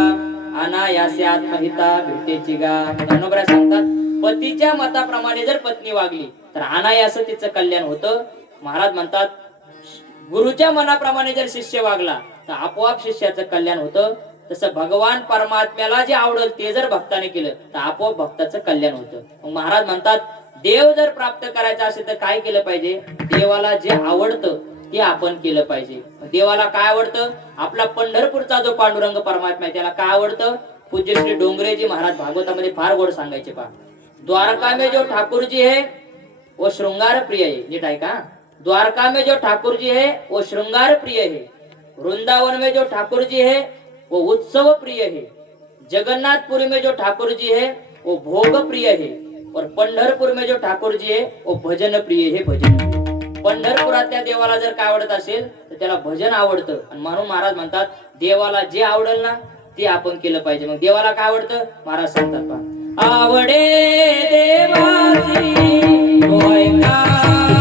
अनायासे आत्महिता भेटेची गा. ज्ञानोबा सांगतात पतीच्या मताप्रमाणे जर पत्नी वागली तर अनायास तिचं कल्याण होतं. महाराज म्हणतात गुरुच्या मनाप्रमाणे जर शिष्य वागला तर आपोआप शिष्याचं कल्याण होतं. तसं भगवान परमात्म्याला जे आवडल ते जर भक्ताने केलं तर आपोआप भक्ताचं कल्याण होतं. मग महाराज म्हणतात देव जर प्राप्त करायचा असेल तर काय केलं पाहिजे, देवाला जे आवडतं ते आपण केलं पाहिजे. देवाला काय आवडतं, आपला पंढरपूरचा जो पांडुरंग परमात्मा आहे त्याला काय आवडतं. पूज्य श्री डोंगरेजी महाराज भागवतामध्ये फार गोड सांगायचे पहा, द्वारका में जो ठाकुर जी है वो श्रृंगार प्रिय है. नीट आहे का, द्वारका में जो ठाकुर जी है वो श्रृंगार प्रिय है, वृंदावन में जो ठाकुर जी है वो उत्सव प्रिय है, जगन्नाथपुरी में जो ठाकुर जी है वो भोग प्रिय है और पंढरपूर में जो ठाकुर जी है वो भजन प्रिय है. भजन पंढरपुरातल्या देवाला जर काय आवडत असेल तर त्याला भजन आवडतं. आणि म्हणून महाराज म्हणतात देवाला जे आवडेल ना ते आपण केलं पाहिजे. मग देवाला काय आवडतं, महाराज सांगतात पहा, आवडे देवाची होय का प्रकार,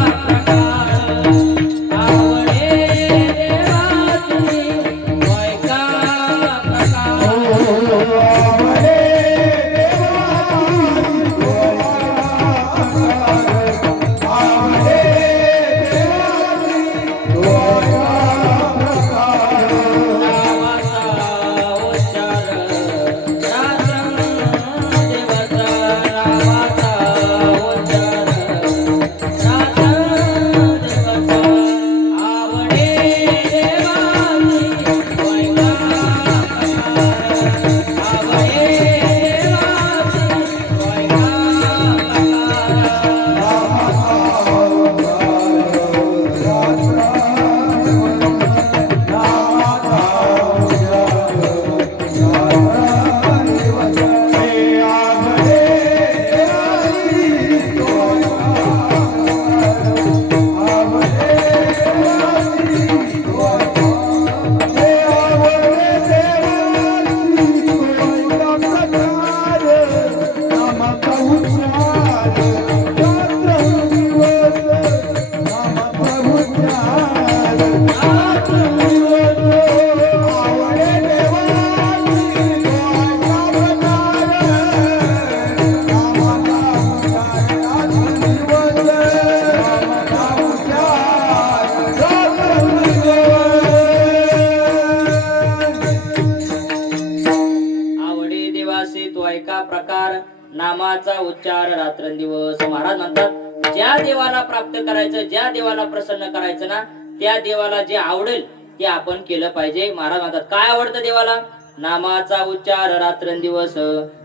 आवडे देवाची होय का प्रकार, आवडे नामाचा उच्चार रात्रंदिवस. महाराज म्हणतात ज्या देवाला प्राप्त करायचं, ज्या देवाला प्रसन्न करायचं ना त्या देवाला जे आवडेल ते आपण केलं पाहिजे. महाराज म्हणतात काय आवडतं देवाला, नामाचा उच्चार रात्रंदिवस,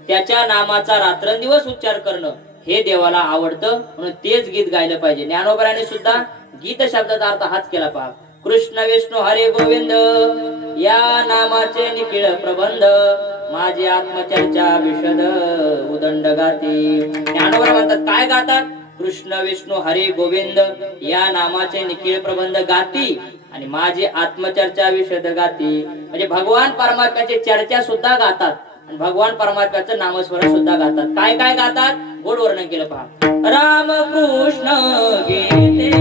त्याच्या नामाचा रात्रंदिवस उच्चार करणं हे देवाला आवडतं म्हणून तेच गीत गायलं पाहिजे. ज्ञानोबराने सुद्धा गीत शब्दाचा अर्थ हाच केला पहा, कृष्ण विष्णू हरे गोविंद या नामाचे निखिळ प्रबंध माझी आत्मचर्चा विशद उदंड गाती. ज्ञानोबा म्हणतात काय गातात? कृष्ण विष्णू हरे गोविंद या नामाचे निखिळ प्रबंध गाती आणि माझी आत्मचर्चा विशद गाती. म्हणजे भगवान परमात्म्याची चर्चा सुद्धा गातात आणि भगवान परमात्म्याचं नामस्मरण सुद्धा गातात. काय काय गातात? गोड वर्णन केलं पहा. राम कृष्ण गीते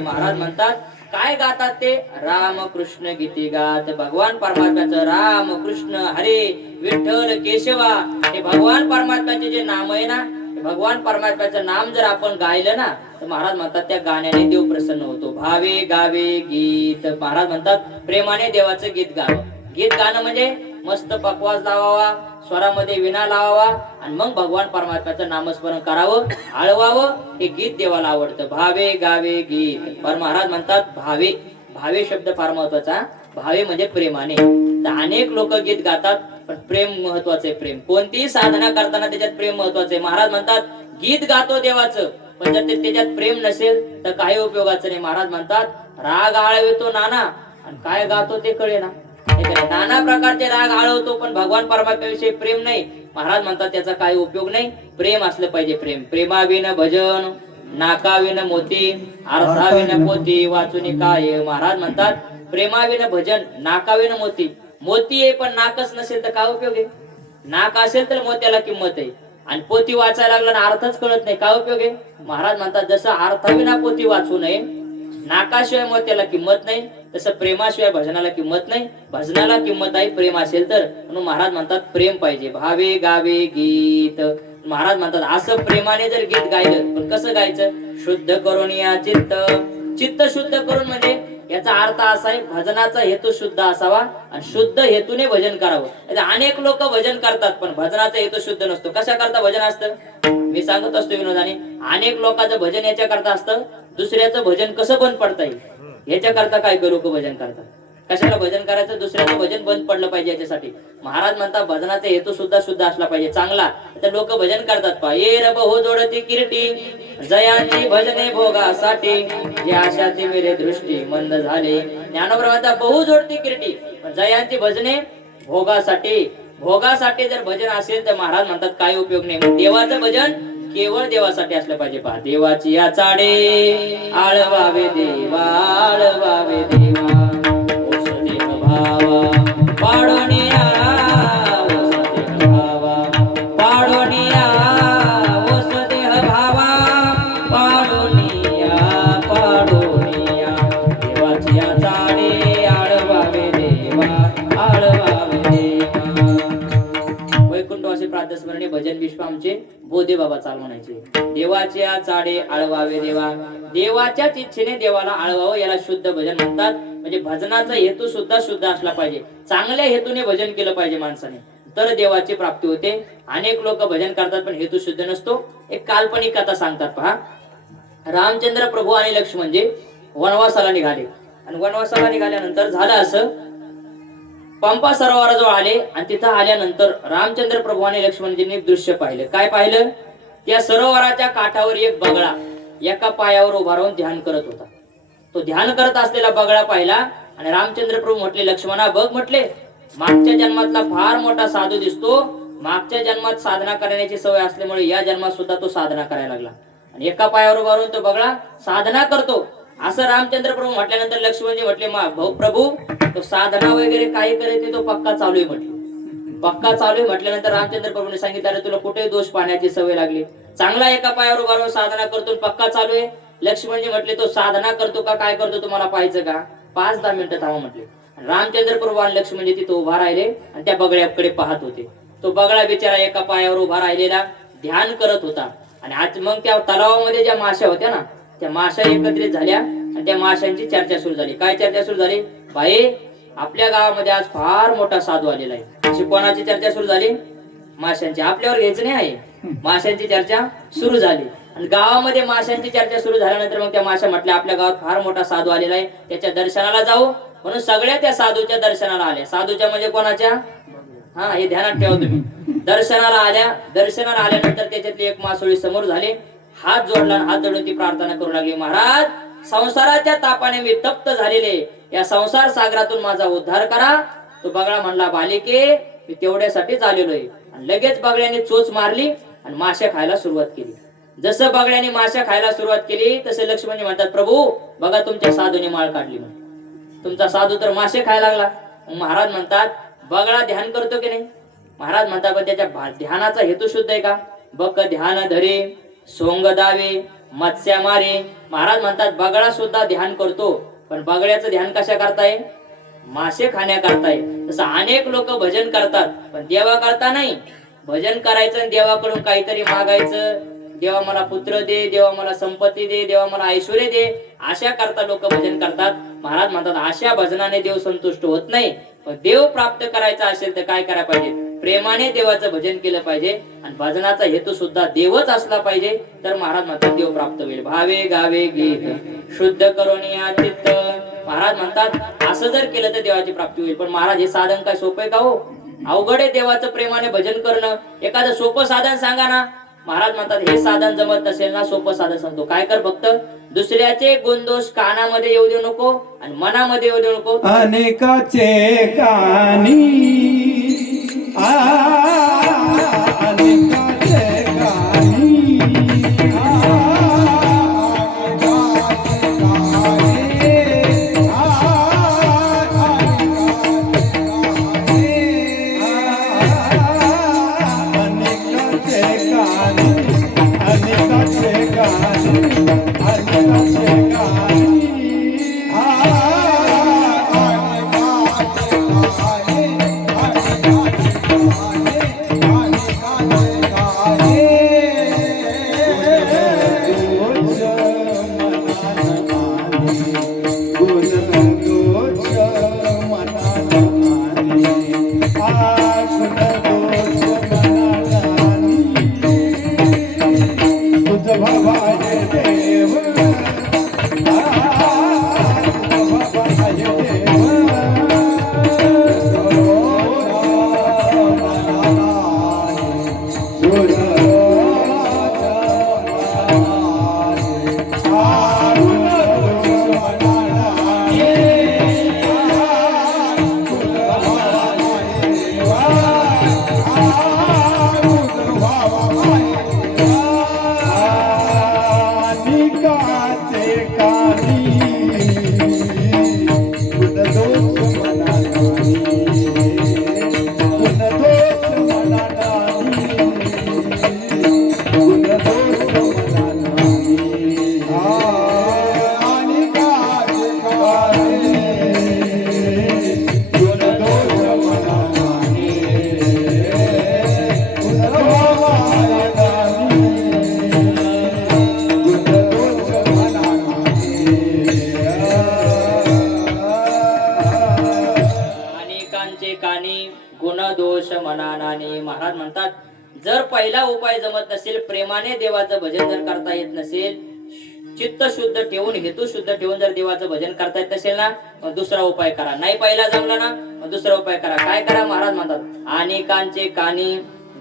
महाराज म्हणतात काय गातात ते? राम कृष्ण गीते गात. भगवान परमात्म्याचं राम कृष्ण हरे विठ्ठल केशवा हे भगवान परमात्म्याचे जे नाम आहे ना, भगवान परमात्म्याचं नाम जर आपण गायलं ना तर महाराज म्हणतात त्या गाण्याने देव प्रसन्न होतो. भावे गावे गीत. महाराज म्हणतात प्रेमाने देवाचं गीत गावं. गीत गाणं म्हणजे मस्त पकवास लावावा, स्वरामध्ये विणा लावावा आणि मग भगवान परमात्म्याचं नामस्मरण करावं, आळवावं. हे गीत देवाला आवडतं. भावे गावे गीत. पर महाराज म्हणतात भावे. भावे शब्द फार महत्वाचा. भावे म्हणजे प्रेमाने. तर अनेक लोक गीत गातात पण प्रेम महत्वाचे. प्रेम कोणतीही साधना करताना त्याच्यात प्रेम महत्वाचे. महाराज म्हणतात गीत गातो देवाचं पण जर त्याच्यात प्रेम नसेल तर काही उपयोगाचं नाही. महाराज म्हणतात राग आळवितो नाना आणि काय गातो ते कळेना. नाना प्रकारचे राग आळवतो पण भगवान परमात्म्याविषयी प्रेम नाही. महाराज म्हणतात त्याचा काही उपयोग नाही. प्रेम असलं पाहिजे. प्रेम. प्रेमाविन भजन नाकाविन मोती अर्थाविन पोती वाचुनी काय. महाराज म्हणतात प्रेमाविन भजन नाकाविन मोती. मोती आहे पण नाकच नसेल तर काय उपयोग आहे? नाक असेल तर मोत्याला किंमत आहे आणि पोती वाचायला लागला ना अर्थच कळत नाही काय उपयोग आहे? महाराज म्हणतात जसं अर्थाविना पोती वाचू नये, नाकाशिवाय मोत्याला किंमत नाही, तसं प्रेमाशिवाय भजनाला किंमत नाही. भजनाला किंमत आहे प्रेम असेल तर. म्हणून महाराज म्हणतात प्रेम पाहिजे. भावे गावे गीत. महाराज म्हणतात असं प्रेमाने जर गीत गायलं पण कसं गायचं? शुद्ध करून या चित्त. चित्त शुद्ध करून म्हणजे याचा अर्थ असा आहे भजनाचा हेतू शुद्ध असावा आणि शुद्ध हेतूने भजन करावं. अनेक लोक भजन करतात पण भजनाचा हेतू शुद्ध नसतो. कशा करता भजन असतं? मी सांगत असतो विनोदाने, अनेक लोकांचं भजन याच्या करता असतं दुसऱ्याचं भजन कसं बंद पडता येईल याच्या करता काय लोक भजन करतात. कशाला भजन करायचं? दुसऱ्याचं भजन बंद पडलं पाहिजे याच्यासाठी. महाराज म्हणतात भजनाचा हेतू सुद्धा शुद्ध असला पाहिजे चांगला. तर लोक भजन करतात पहा. ये रब हो जोडती किरटी जयांची भजने भोगासाठी जे आशाची मेरे दृष्टी मंद झाले. ज्ञानोबा म्हणतात बहु जोडती किरटी जयांची भजने भोगासाठी. भोगासाठी जर भजन असेल तर महाराज म्हणतात काय उपयोग नाही. देवाचं भजन केवळ देवासाठी असलं पाहिजे. पहा देवाची या चाडे आळवावे देवा आळवावे देवा ओसदेव भावा पाडोनिया ओसदेव भावा पाडोनिया ओसदेव भावा पाडोनिया पाडोनिया देवाची या चाडे आळवावे देवा आळवावे देवा. वैकुंठवासी प्रातस्मरणी भजन विश्व आमचे बोधे बाबा चाल म्हणायचे. देवाच्या चाडे आळवावे देवा. देवाच्याच इच्छेने देवाला आळवावं याला शुद्ध भजन म्हणतात. म्हणजे भजनाचा हेतू सुद्धा शुद्ध असला पाहिजे. चांगल्या हेतूने भजन केलं पाहिजे माणसाने तर देवाची प्राप्ती होते. अनेक लोक भजन करतात पण हेतू शुद्ध नसतो. एक काल्पनिक कथा सांगतात पहा. रामचंद्र प्रभू आणि लक्ष्मण म्हणजे वनवासाला निघाले. आणि वनवासाला निघाल्यानंतर झालं असं, पंपा सरोवराजवळ आले आणि तिथं आल्यानंतर रामचंद्र प्रभू आणि लक्ष्मणजींनी एक दृश्य पाहिलं. काय पाहिलं? त्या सरोवराच्या काठावर एक बगळा एका पायावर उभा राहून ध्यान करत होता. तो ध्यान करत असलेला बगळा पाहिला आणि रामचंद्र प्रभू म्हटले, लक्ष्मणा बघ म्हटले, मागच्या जन्मातला फार मोठा साधू दिसतो. मागच्या जन्मात साधना करण्याची सवय असल्यामुळे या जन्मात सुद्धा तो साधना करायला लागला आणि एका पायावर उभा राहून तो बगळा साधना करतो. असं रामचंद्र प्रभू म्हटल्यानंतर लक्ष्मणजी म्हटले, भाऊ प्रभू, तो साधना वगैरे काही करायचे तो पक्का चालू आहे म्हटले. पक्का चालू आहे म्हटल्यानंतर रामचंद्र प्रभूने सांगितलं, अरे तुला कुठे दोष पाहण्याची सवय लागली? चांगला एका पायावर उभा राहून साधना करतो, पक्का चालू आहे. लक्ष्मणजी म्हटले, तो साधना करतो का काय करतो तुम्हाला पाहायचं का? 5-10 मिनिटं थांबा म्हटले. रामचंद्र प्रभू आणि लक्ष्मणजी तिथे उभा राहिले आणि त्या बगड्याकडे पाहत होते. तो बगळा बिचारा एका पायावर उभा राहिलेला ध्यान करत होता. आणि आज मग त्या तलावामध्ये ज्या माश्या होत्या ना, त्या माश्या एकत्रित झाल्या आणि त्या माशांची चर्चा सुरू झाली. काय चर्चा सुरू झाली? बाई, आपल्या गावामध्ये आज फार मोठा साधू आलेला आहे. अशी कोणाची चर्चा सुरू झाली? माशांची. आपल्यावर घ्यायचं नाही आहे, माशांची चर्चा सुरू झाली. आणि गावामध्ये माशांची चर्चा सुरू झाल्यानंतर मग त्या माशा म्हटल्या, आपल्या गावात फार मोठा साधू आलेला आहे, त्याच्या दर्शनाला जाऊ. म्हणून सगळ्या त्या साधूच्या दर्शनाला आल्या. साधूच्या म्हणजे कोणाच्या? हा, हे ध्यानात ठेवा तुम्ही. दर्शनाला आल्या. दर्शनाला आल्यानंतर त्याच्यातली एक मासोळी समोर झाली. हात जोडला, हात जोडून ती प्रार्थना करू लागली, महाराज, संसाराच्या तापाने मी तप्त झालेले, या संसार सागरातून माझा उद्धार करा. तो बगळा म्हणला, बालिके, मी तेवढ्यासाठीच आलेलो आहे. आणि लगेच बगळ्याने चोच मारली आणि माश्या खायला सुरुवात केली. जसं बगळ्याने माश्या खायला सुरुवात केली तसे लक्ष्मणजी म्हणतात, प्रभू बघा, तुमच्या साधूने माळ काढली. तुमचा साधू तर मासे खायला लागला. महाराज म्हणतात, बगळा ध्यान करतो की नाही? महाराज म्हणतात, पण त्याच्या ध्यानाचा हेतू शुद्ध आहे का? बक ध्यान धरे, सोंग दावे, मत्स्या मारे. महाराज म्हणतात, बगळा सुद्धा ध्यान करतो, पण बगळ्याचं ध्यान कशा करताय? मासे खाण्याकरताय. तसं अनेक लोक भजन करतात, पण देवा करता नाही. भजन करायचं आणि देवाकडून काहीतरी मागायचं, देवा मला पुत्र दे, देवा मला संपत्ती दे, देवा मला ऐश्वर दे, अशा करता लोक भजन करतात. महाराज म्हणतात, अशा भजनाने देव संतुष्ट होत नाही. पण देव प्राप्त करायचा असेल तर काय करायला पाहिजे? प्रेमाने देवाचं भजन केलं पाहिजे आणि भजनाचा हेतू सुद्धा देवच असला पाहिजे, तर महाराज म्हणतात देव प्राप्त होईल. भावे गावे गीत शुद्ध करून या चित्त. महाराज म्हणतात, असं जर केलं तर देवाची प्राप्ती होईल. पण महाराज, हे साधन काय सोपं आहे का हो? अवघड आहे देवाचं प्रेमाने भजन करणं. एखादं सोपं साधन सांगा ना. महाराज म्हणतात, हे साधन जमत नसेल ना, सोपं साधन सांगतो. काय कर, फक्त दुसऱ्याचे गुणदोष कानामध्ये येऊ देऊ नको आणि मनामध्ये येऊ देऊ नको. अनेकाचे कानी अनेकाचे कानी महाराज म्हणतात, जर पहिला उपाय जमत नसेल, प्रेमाने देवाचं भजन जर करता येत नसेल, चित्त शुद्ध ठेवून हेतू शुद्ध ठेवून जर देवाचं भजन करता येत असेल ना मग दुसरा उपाय करा. नाही पहिला जमला ना मग दुसरा उपाय करा. काय करा महाराज म्हणतात अनेकांचे कानी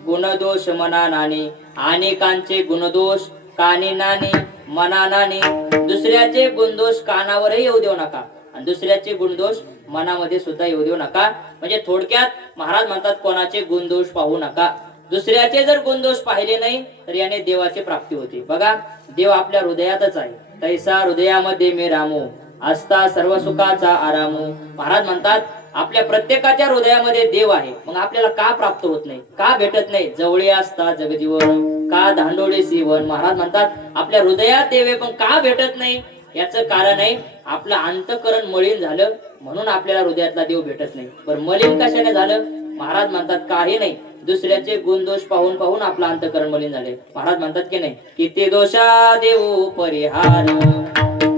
गुणदोष मना नानी. अनेकांचे गुणदोष कानी नानी मना नानी. दुसऱ्याचे गुणदोष कानावरही येऊ देऊ नका आणि दुसऱ्याचे गुणदोष मनामध्ये सुद्धा येऊ देऊ नका. म्हणजे थोडक्यात महाराज म्हणतात कोणाचे गुणदोष पाहू नका. दुसऱ्याचे जर गुणदोष पाहिले नाही तर याने देवाची प्राप्ती होते. बघा देव आपल्या हृदयातच आहे. तैसा हृदयामध्ये मी रामू असता सर्व सुखाचा आरामू. महाराज म्हणतात आपल्या प्रत्येकाच्या हृदयामध्ये देव आहे. मग आपल्याला का प्राप्त होत नाही, का भेटत नाही? जवळी असता जगजीवन का धांडोळे सीवन. महाराज म्हणतात आपल्या हृदयात देव आहे पण का भेटत नाही याचं कारण आहे आपलं अंतःकरण मलिन झालं म्हणून आपल्याला हृदयातला देव भेटत नाही. पण मलिन कशाने झालं? महाराज म्हणतात काही नाही, दुसऱ्याचे गुणदोष पाहून पाहून आपलं अंतःकरण मलिन झाले. महाराज म्हणतात की नाही किती दोषा देऊ परिहार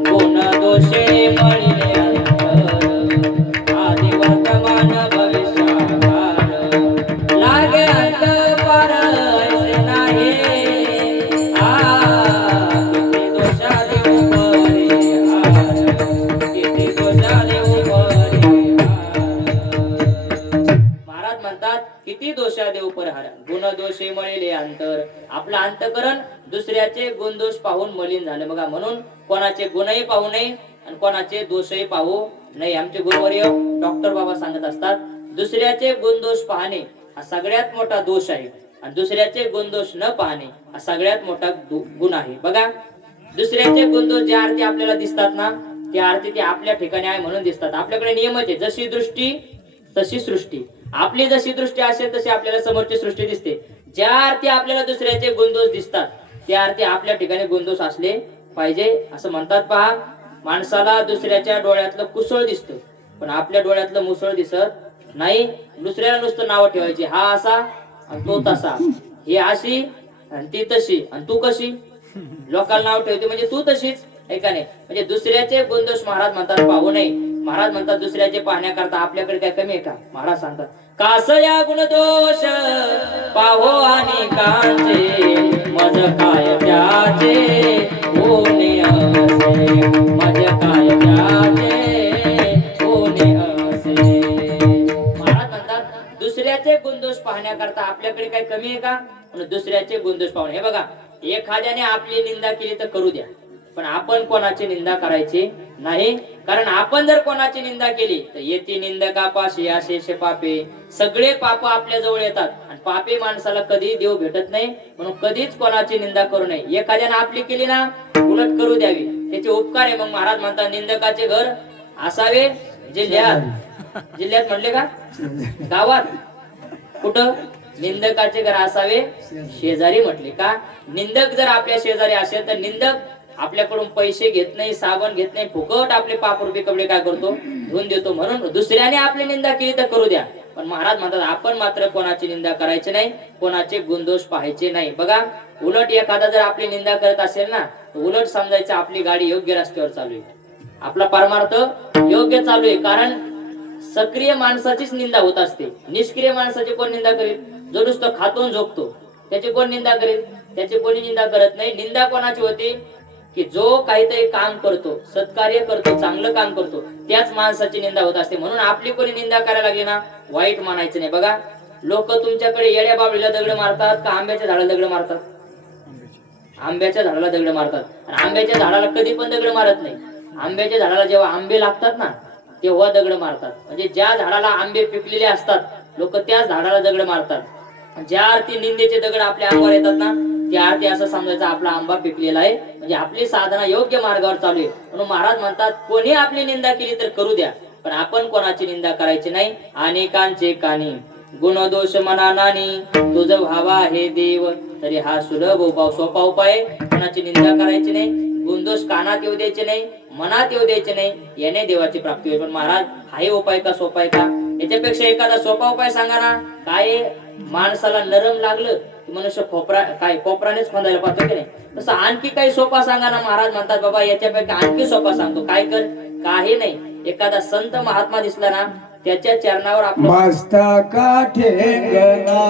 गुण दोषे मलिने अंतर. आदि वर्तमान भविष्यकाळ लागे अंत पार ऐसे नाही. किती दोषा देऊ परिहार किती दोषा देऊ परिहार. महाराज म्हणतात किती दोषा देऊ परिहार गुण दोषे मळिले अंतर. आपलं अंतःकरण दुसऱ्याचे गुणदोष पाहून मलिन झालं. बघा म्हणून कोणाचे गुणही पाहू नये आणि कोणाचे दोषही पाहू नाही. आमचे गुरुवर्य डॉक्टर बाबा सांगत असतात दुसऱ्याचे गुणदोष पाहणे हा सगळ्यात मोठा दोष आहे आणि दुसऱ्याचे गुणदोष न पाहणे हा सगळ्यात मोठा गुण आहे. बघा दुसऱ्याचे गुणदोष ज्या अर्थी आपल्याला दिसतात ना त्या अर्थी ते आपल्या ठिकाणी आहे म्हणून दिसतात. आपल्याकडे नियमच आहे जशी दृष्टी तशी सृष्टी. आपली जशी दृष्टी असेल तशी आपल्याला समोरची सृष्टी दिसते. ज्या अर्थी आपल्याला दुसऱ्याचे गुणदोष दिसतात त्या अर्थी आपल्या ठिकाणी गुणदोष असले पाहिजे. असं म्हणतात पहा माणसाला दुसऱ्याच्या डोळ्यातलं कुसळ दिसतं पण आपल्या डोळ्यातलं मुसळ दिसत नाही. दुसऱ्याला नुसतं नाव ठेवायची हा असा आणि तो तसा, ही अशी आणि ती तशी आणि तू कशी. लोकांना नाव ठेवते म्हणजे तू तशीच आहे का नाही. म्हणजे दुसऱ्याचे गुणदोष महाराज म्हणतात पाहू नये. महाराज म्हणतात दुसऱ्याचे पाहण्याकरता आपल्याकडे काय कमी आहे का? महाराज सांगतात कासया गुणदोष पाहो आणि कांचे मज काय त्याचे होणे असे. मज काय त्याचे होणे असे. महाराज म्हणतात दुसऱ्याचे गुणदोष पाहण्याकरता आपल्याकडे काय कमी आहे का? म्हणून दुसऱ्याचे गुणदोष पाहणे. हे बघा एखाद्याने आपली निंदा केली तर करू द्या पण आपण कोणाची निंदा करायची नाही. कारण आपण जर कोणाची निंदा केली तर येते निंदकापाशी अशेष पापे. सगळे पाप आपल्या जवळ येतात आणि पापी माणसाला कधी देव भेटत नाही. म्हणून कधीच कोणाची निंदा करू नये. एखाद्याने आपली केली ना उलट करू द्यावी त्याचे उपकार आहे. मग महाराज म्हणतात निंदकाचे घर असावे जिल्ह्यात. जिल्ह्यात म्हणले का? गावात कुठं? निंदकाचे घर असावे शेजारी म्हटले का? निंदक जर आपल्या शेजारी असेल तर निंदक आपल्याकडून पैसे घेत नाही, साबण घेत नाही, फुकट आपले पापरुपी कपडे काय करतो धुवून देतो. म्हणून दुसऱ्याने आपली निंदा केली तर करू द्या पण महाराज म्हणतात आपण मात्र कोणाची निंदा करायची नाही, कोणाचे गुणदोष पाहायचे नाही. बघा उलट एखादा जर आपली निंदा करत असेल ना तर उलट समजायचं आपली गाडी योग्य रस्त्यावर चालू आहे, आपला परमार्थ योग्य चालू आहे. कारण सक्रिय माणसाचीच निंदा होत असते. निष्क्रिय माणसाची कोण निंदा करेल? जो नुसतं खातो झोपतो त्याची कोण निंदा करेल? त्याची कोणी निंदा करत नाही. निंदा कोणाची होती? की जो काहीतरी काम करतो, सत्कार्य करतो, चांगलं काम करतो त्याच माणसाची निंदा होत असते. म्हणून आपली कोणी निंदा करायला लागली ना वाईट मानायचं नाही. बघा लोक तुमच्याकडे येड्या बाबळीला दगड मारतात का आंब्याच्या झाडाला दगड मारतात? आंब्याच्या झाडाला दगड मारतात. आणि आंब्याच्या झाडाला कधी पण दगड मारत नाही. आंब्याच्या झाडाला जेव्हा आंबे लागतात ना तेव्हा दगड मारतात. म्हणजे ज्या झाडाला आंबे पिकलेले असतात लोक त्याच झाडाला दगड मारतात. ज्या अर्थी निंदेचे दगड आपल्या अंगावर येतात ना त्या अर्थी असं समजायचं आपला आंबा पिकलेला आहे म्हणजे आपली साधना योग्य मार्गावर चालू आहे. म्हणून महाराज म्हणतात कोणी आपली निंदा केली तर करू द्या पण आपण कोणाची निंदा करायची नाही. अनेकांचे कानी गुणदोष मना नानी तुझ व्हावा हे देव तरी हा सुलभ उपाय, सोपा उपाय. कोणाची निंदा करायची नाही, गुणदोष कानात येऊ द्यायचे नाही, मनात येऊ द्यायचे नाही, याने देवाची प्राप्ती होईल. पण महाराज हाही उपाय का सोपा आहे का? याच्यापेक्षा एखादा सोपा उपाय सांगा ना. काय माणसाला नरम लागलं की मनुष्य कोपरानेच खोंदायला पाहतो की नाही, तसं आणखी काही सोपा सांगा ना. महाराज म्हणतात बाबा याच्यापैकी आणखी सोपा सांगतो. काय कर? काही नाही. एखादा संत महात्मा दिसला ना त्याच्या चरणावर आपलं मस्तका ठेंगना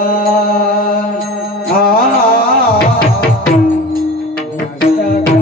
मस्तका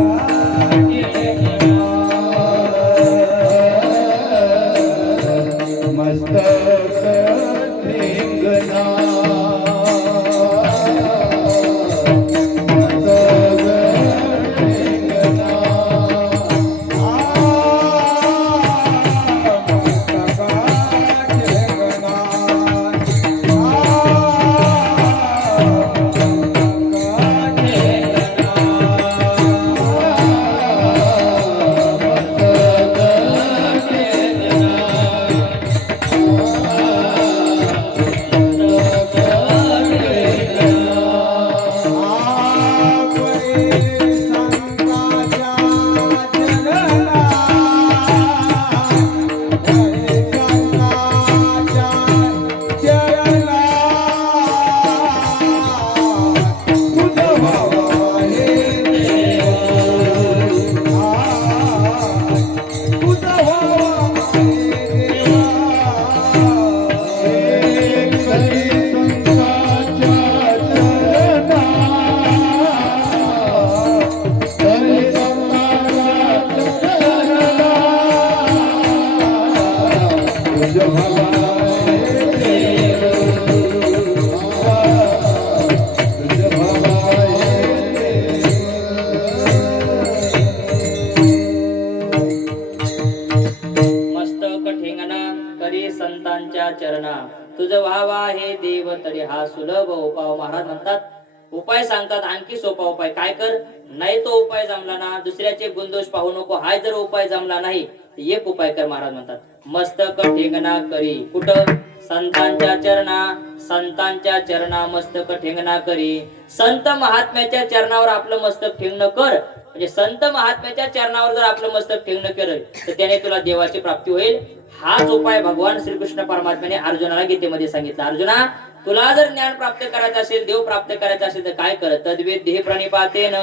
म्हणतात उपाय सांगतात. आणखी सोपा उपाय काय कर, नाही तो उपाय जमला ना, दुसऱ्याचे गुणदोष पाहू नको, हाय जर उपाय जमला नाही तर एक उपाय कर. महाराज म्हणतात मस्तक ठेंगणा करी. कुठं? संतांच्या चरणा. संतांच्या चरणा मस्तक ठेंगणा करी. संत महात्म्याच्या चरणावर आपलं मस्तक ठेंगणं कर. म्हणजे संत महात्म्याच्या चरणावर जर आपलं मस्तक ठेंगणं केलं तर त्याने तुला देवाची प्राप्ती होईल. हाच उपाय भगवान श्रीकृष्ण परमात्म्याने अर्जुनाला गीतेमध्ये सांगितला. अर्जुना, तुला जर ज्ञान प्राप्त करायचं असेल, देव प्राप्त करायचं असेल तर काय कर? तद्विद्धि प्रणिपातेन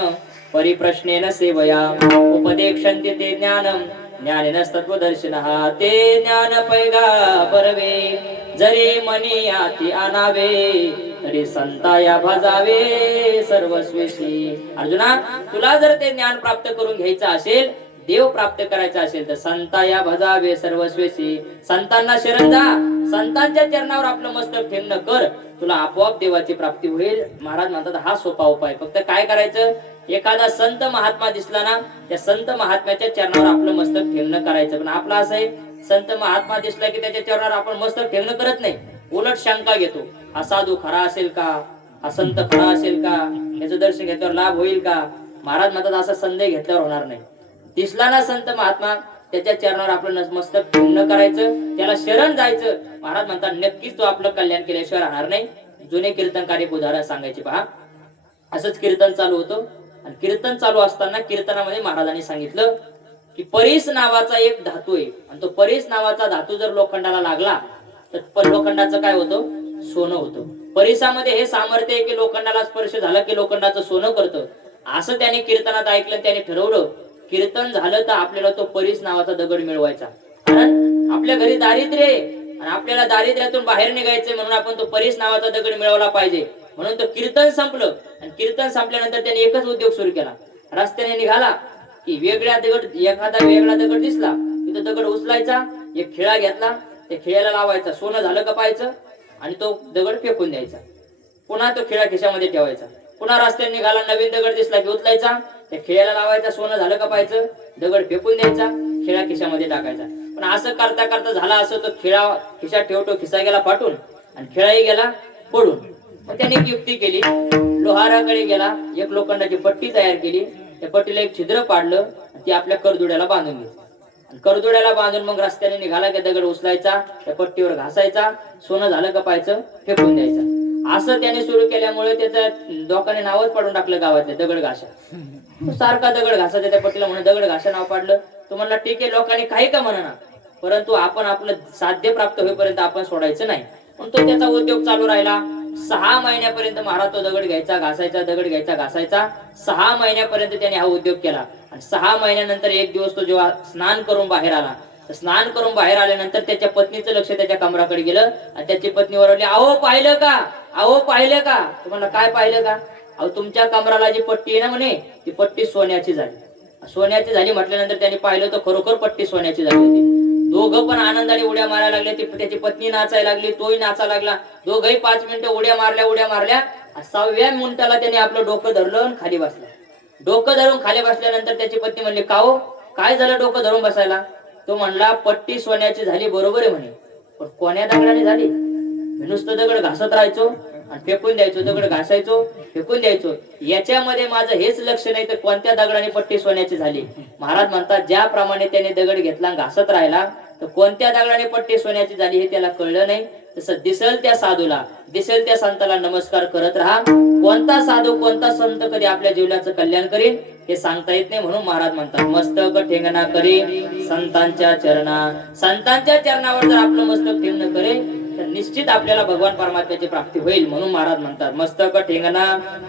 परिप्रश्नेन सेवया उपदेक्षन्ते ते ज्ञानम ज्ञानेनस्तत्वदर्शिनः. ते ज्ञान पैगा बरवे जरी मनी आती आणावे तरी संताया भजावे सर्वस्वेशी. अर्जुना, तुला जर ते ज्ञान प्राप्त करून घ्यायचं असेल, देव प्राप्त करायचा असेल तर संताया भजावे सर्वस्वेशी. संतांना शरण जा, संतांच्या चरणावर आपलं मस्तक ठेवणं कर, तुला आपोआप देवाची प्राप्ती होईल. महाराज म्हणतात हा सोपा उपाय. फक्त काय करायचं? एखादा संत महात्मा दिसला ना, त्या संत महात्म्याच्या चरणावर आपलं मस्तक ठेवणं करायचं. पण आपलं असं आहे, संत महात्मा दिसला की त्याच्या चरणावर आपण मस्तक ठेवणं करत नाही, उलट शंका घेतो. हा साधू खरा असेल का? हा संत खरा असेल का? याचं दर्शन घेतल्यावर लाभ होईल का? महाराज म्हणतात असा संदेह घेतल्यावर होणार नाही. दिसला ना संत महात्मा, त्याच्या चरणावर आपलं मस्तक ठेवणं करायचं, त्याला शरण जायचं. महाराज म्हणतात नक्कीच तो आपलं कल्याण केल्याशिवाय राहणार नाही. जुने कीर्तनकारी उदाहरण सांगायचे पहा. असंच कीर्तन चालू होतं आणि कीर्तन चालू असताना कीर्तनामध्ये महाराजांनी सांगितलं की परीस नावाचा एक धातू आहे आणि तो परीस नावाचा धातू जर लोखंडाला लागला तर लोखंडाचं काय होतं? सोनं होतं. परीसामध्ये हे सामर्थ्य आहे की लोखंडाला स्पर्श झाला की लोखंडाचं सोनं करतं. असं त्याने कीर्तनात ऐकलं, त्याने ठरवलं कीर्तन झालं तर आपल्याला तो परीस नावाचा दगड मिळवायचा. कारण आपल्या घरी दारिद्र्य आहे आणि आपल्याला दारिद्र्यातून बाहेर निघायचंय, म्हणून आपण तो परीस नावाचा दगड मिळवला पाहिजे. म्हणून तो कीर्तन संपलं आणि कीर्तन संपल्यानंतर त्याने एकच उद्योग सुरू केला. रस्त्याने निघाला की एखादा वेगळा दगड दिसला की तो दगड उचलायचा, एक खिळा घेतला, त्या खिळ्याला लावायचा, सोनं झालं का पाहायचं आणि तो दगड फेकून द्यायचा. पुन्हा तो खिळा खिशामध्ये ठेवायचा. पुन्हा रस्त्याने निघाला, नवीन दगड दिसला की उचलायचा, त्या खिळ्याला लावायचा, सोनं झालं का पाहायचं, दगड फेकून द्यायचा, खिळा खिशामध्ये टाकायचा. पण असं करता करता झाला असं, तो खिळा खिशात ठेवतो, खिसा गेला फाटून आणि खिळाही गेला पडून. मग त्याने एक युक्ती केली, लोहाराकडे गेला, एक लोखंडाची पट्टी तयार केली, त्या पट्टीला एक छिद्र पाडलं, ती आपल्या करदुड्याला बांधून घेतली. करदुड्याला बांधून मग रस्त्याने निघाला की दगड उचलायचा, त्या पट्टीवर घासायचा, सोनं झालं का पाहायचं, फेकून द्यायचं. असं त्याने सुरू केल्यामुळे त्याच्या लोकांनी नावच पाडून टाकलं गावातले दगड घासा. सारखा दगड घासायचा त्या पट्टीला, म्हणून दगड घासा नाव पाडलं. तो म्हणला ठीक आहे, लोकांनी काही का म्हणा, परंतु आपण आपलं साध्य प्राप्त होईपर्यंत आपण सोडायचं नाही. पण तो त्याचा उद्योग चालू राहिला. 6 महिन्यापर्यंत महाराज तो दगड घ्यायचा, घासायचा, दगड घ्यायचा, घासायचा. 6 महिन्यापर्यंत त्याने हा उद्योग केला. आणि 6 महिन्यानंतर एक दिवस तो जेव्हा स्नान करून बाहेर आला, स्नान करून बाहेर आल्यानंतर त्याच्या पत्नीचं लक्ष त्याच्या कमराकडे गेलं आणि त्याची पत्नी ओरडली, अहो पाहिलं का, अहो पाहिलं का? तुम्हाला काय पाहिलं का? अहो तुमच्या कमराला जी पट्टी आहे ना म्हणे, ती पट्टी सोन्याची झाली. सोन्याची झाली म्हटल्यानंतर त्यांनी पाहिलं तर खरोखर पट्टी सोन्याची झाली होती. दोघं पण आनंदाने उड्या मारायला लागले. त्याची पत्नी नाचायला लागली, तोही नाचायला लागला. दोघंही 5 मिनिटं उड्या मारल्या. 6व्या मिनिटाला त्याने आपलं डोकं धरलं आणि खाली बसला. डोकं धरून खाली बसल्यानंतर त्याची पत्नी म्हणली, का हो काय झालं डोकं धरून बसायला? तो म्हणला पट्टी सोन्याची झाली, बरोबर आहे म्हणे, पण कोण्या दगडाने झाली? मी नुसतं दगड घासत राहायचो आणि फेकून द्यायचो, दगड घासायचो, फेकून द्यायचो, याच्यामध्ये माझं हेच लक्ष नाही तर कोणत्या दगडाने पट्टी सोन्याची झाली. महाराज म्हणतात ज्याप्रमाणे त्याने दगड घेतला घासत राहिला तर कोणत्या दगडाने पट्टी सोन्याची झाली हे त्याला कळलं नाही. तसं दिसेल त्या साधूला, दिसेल त्या संताला नमस्कार करत राहा. कोणता साधू, कोणता संत कधी आपल्या जीवनाचं कल्याण करीन हे सांगता येत नाही. म्हणून महाराज म्हणतात मस्तक ठेंगणा करे संतांच्या चरणा. संतांच्या चरणावर जर आपलं मस्तक ठेवणं करे तर निश्चित आपल्याला भगवान परमात्म्याची प्राप्ती होईल. म्हणून महाराज म्हणतात मस्तक ठेंगणा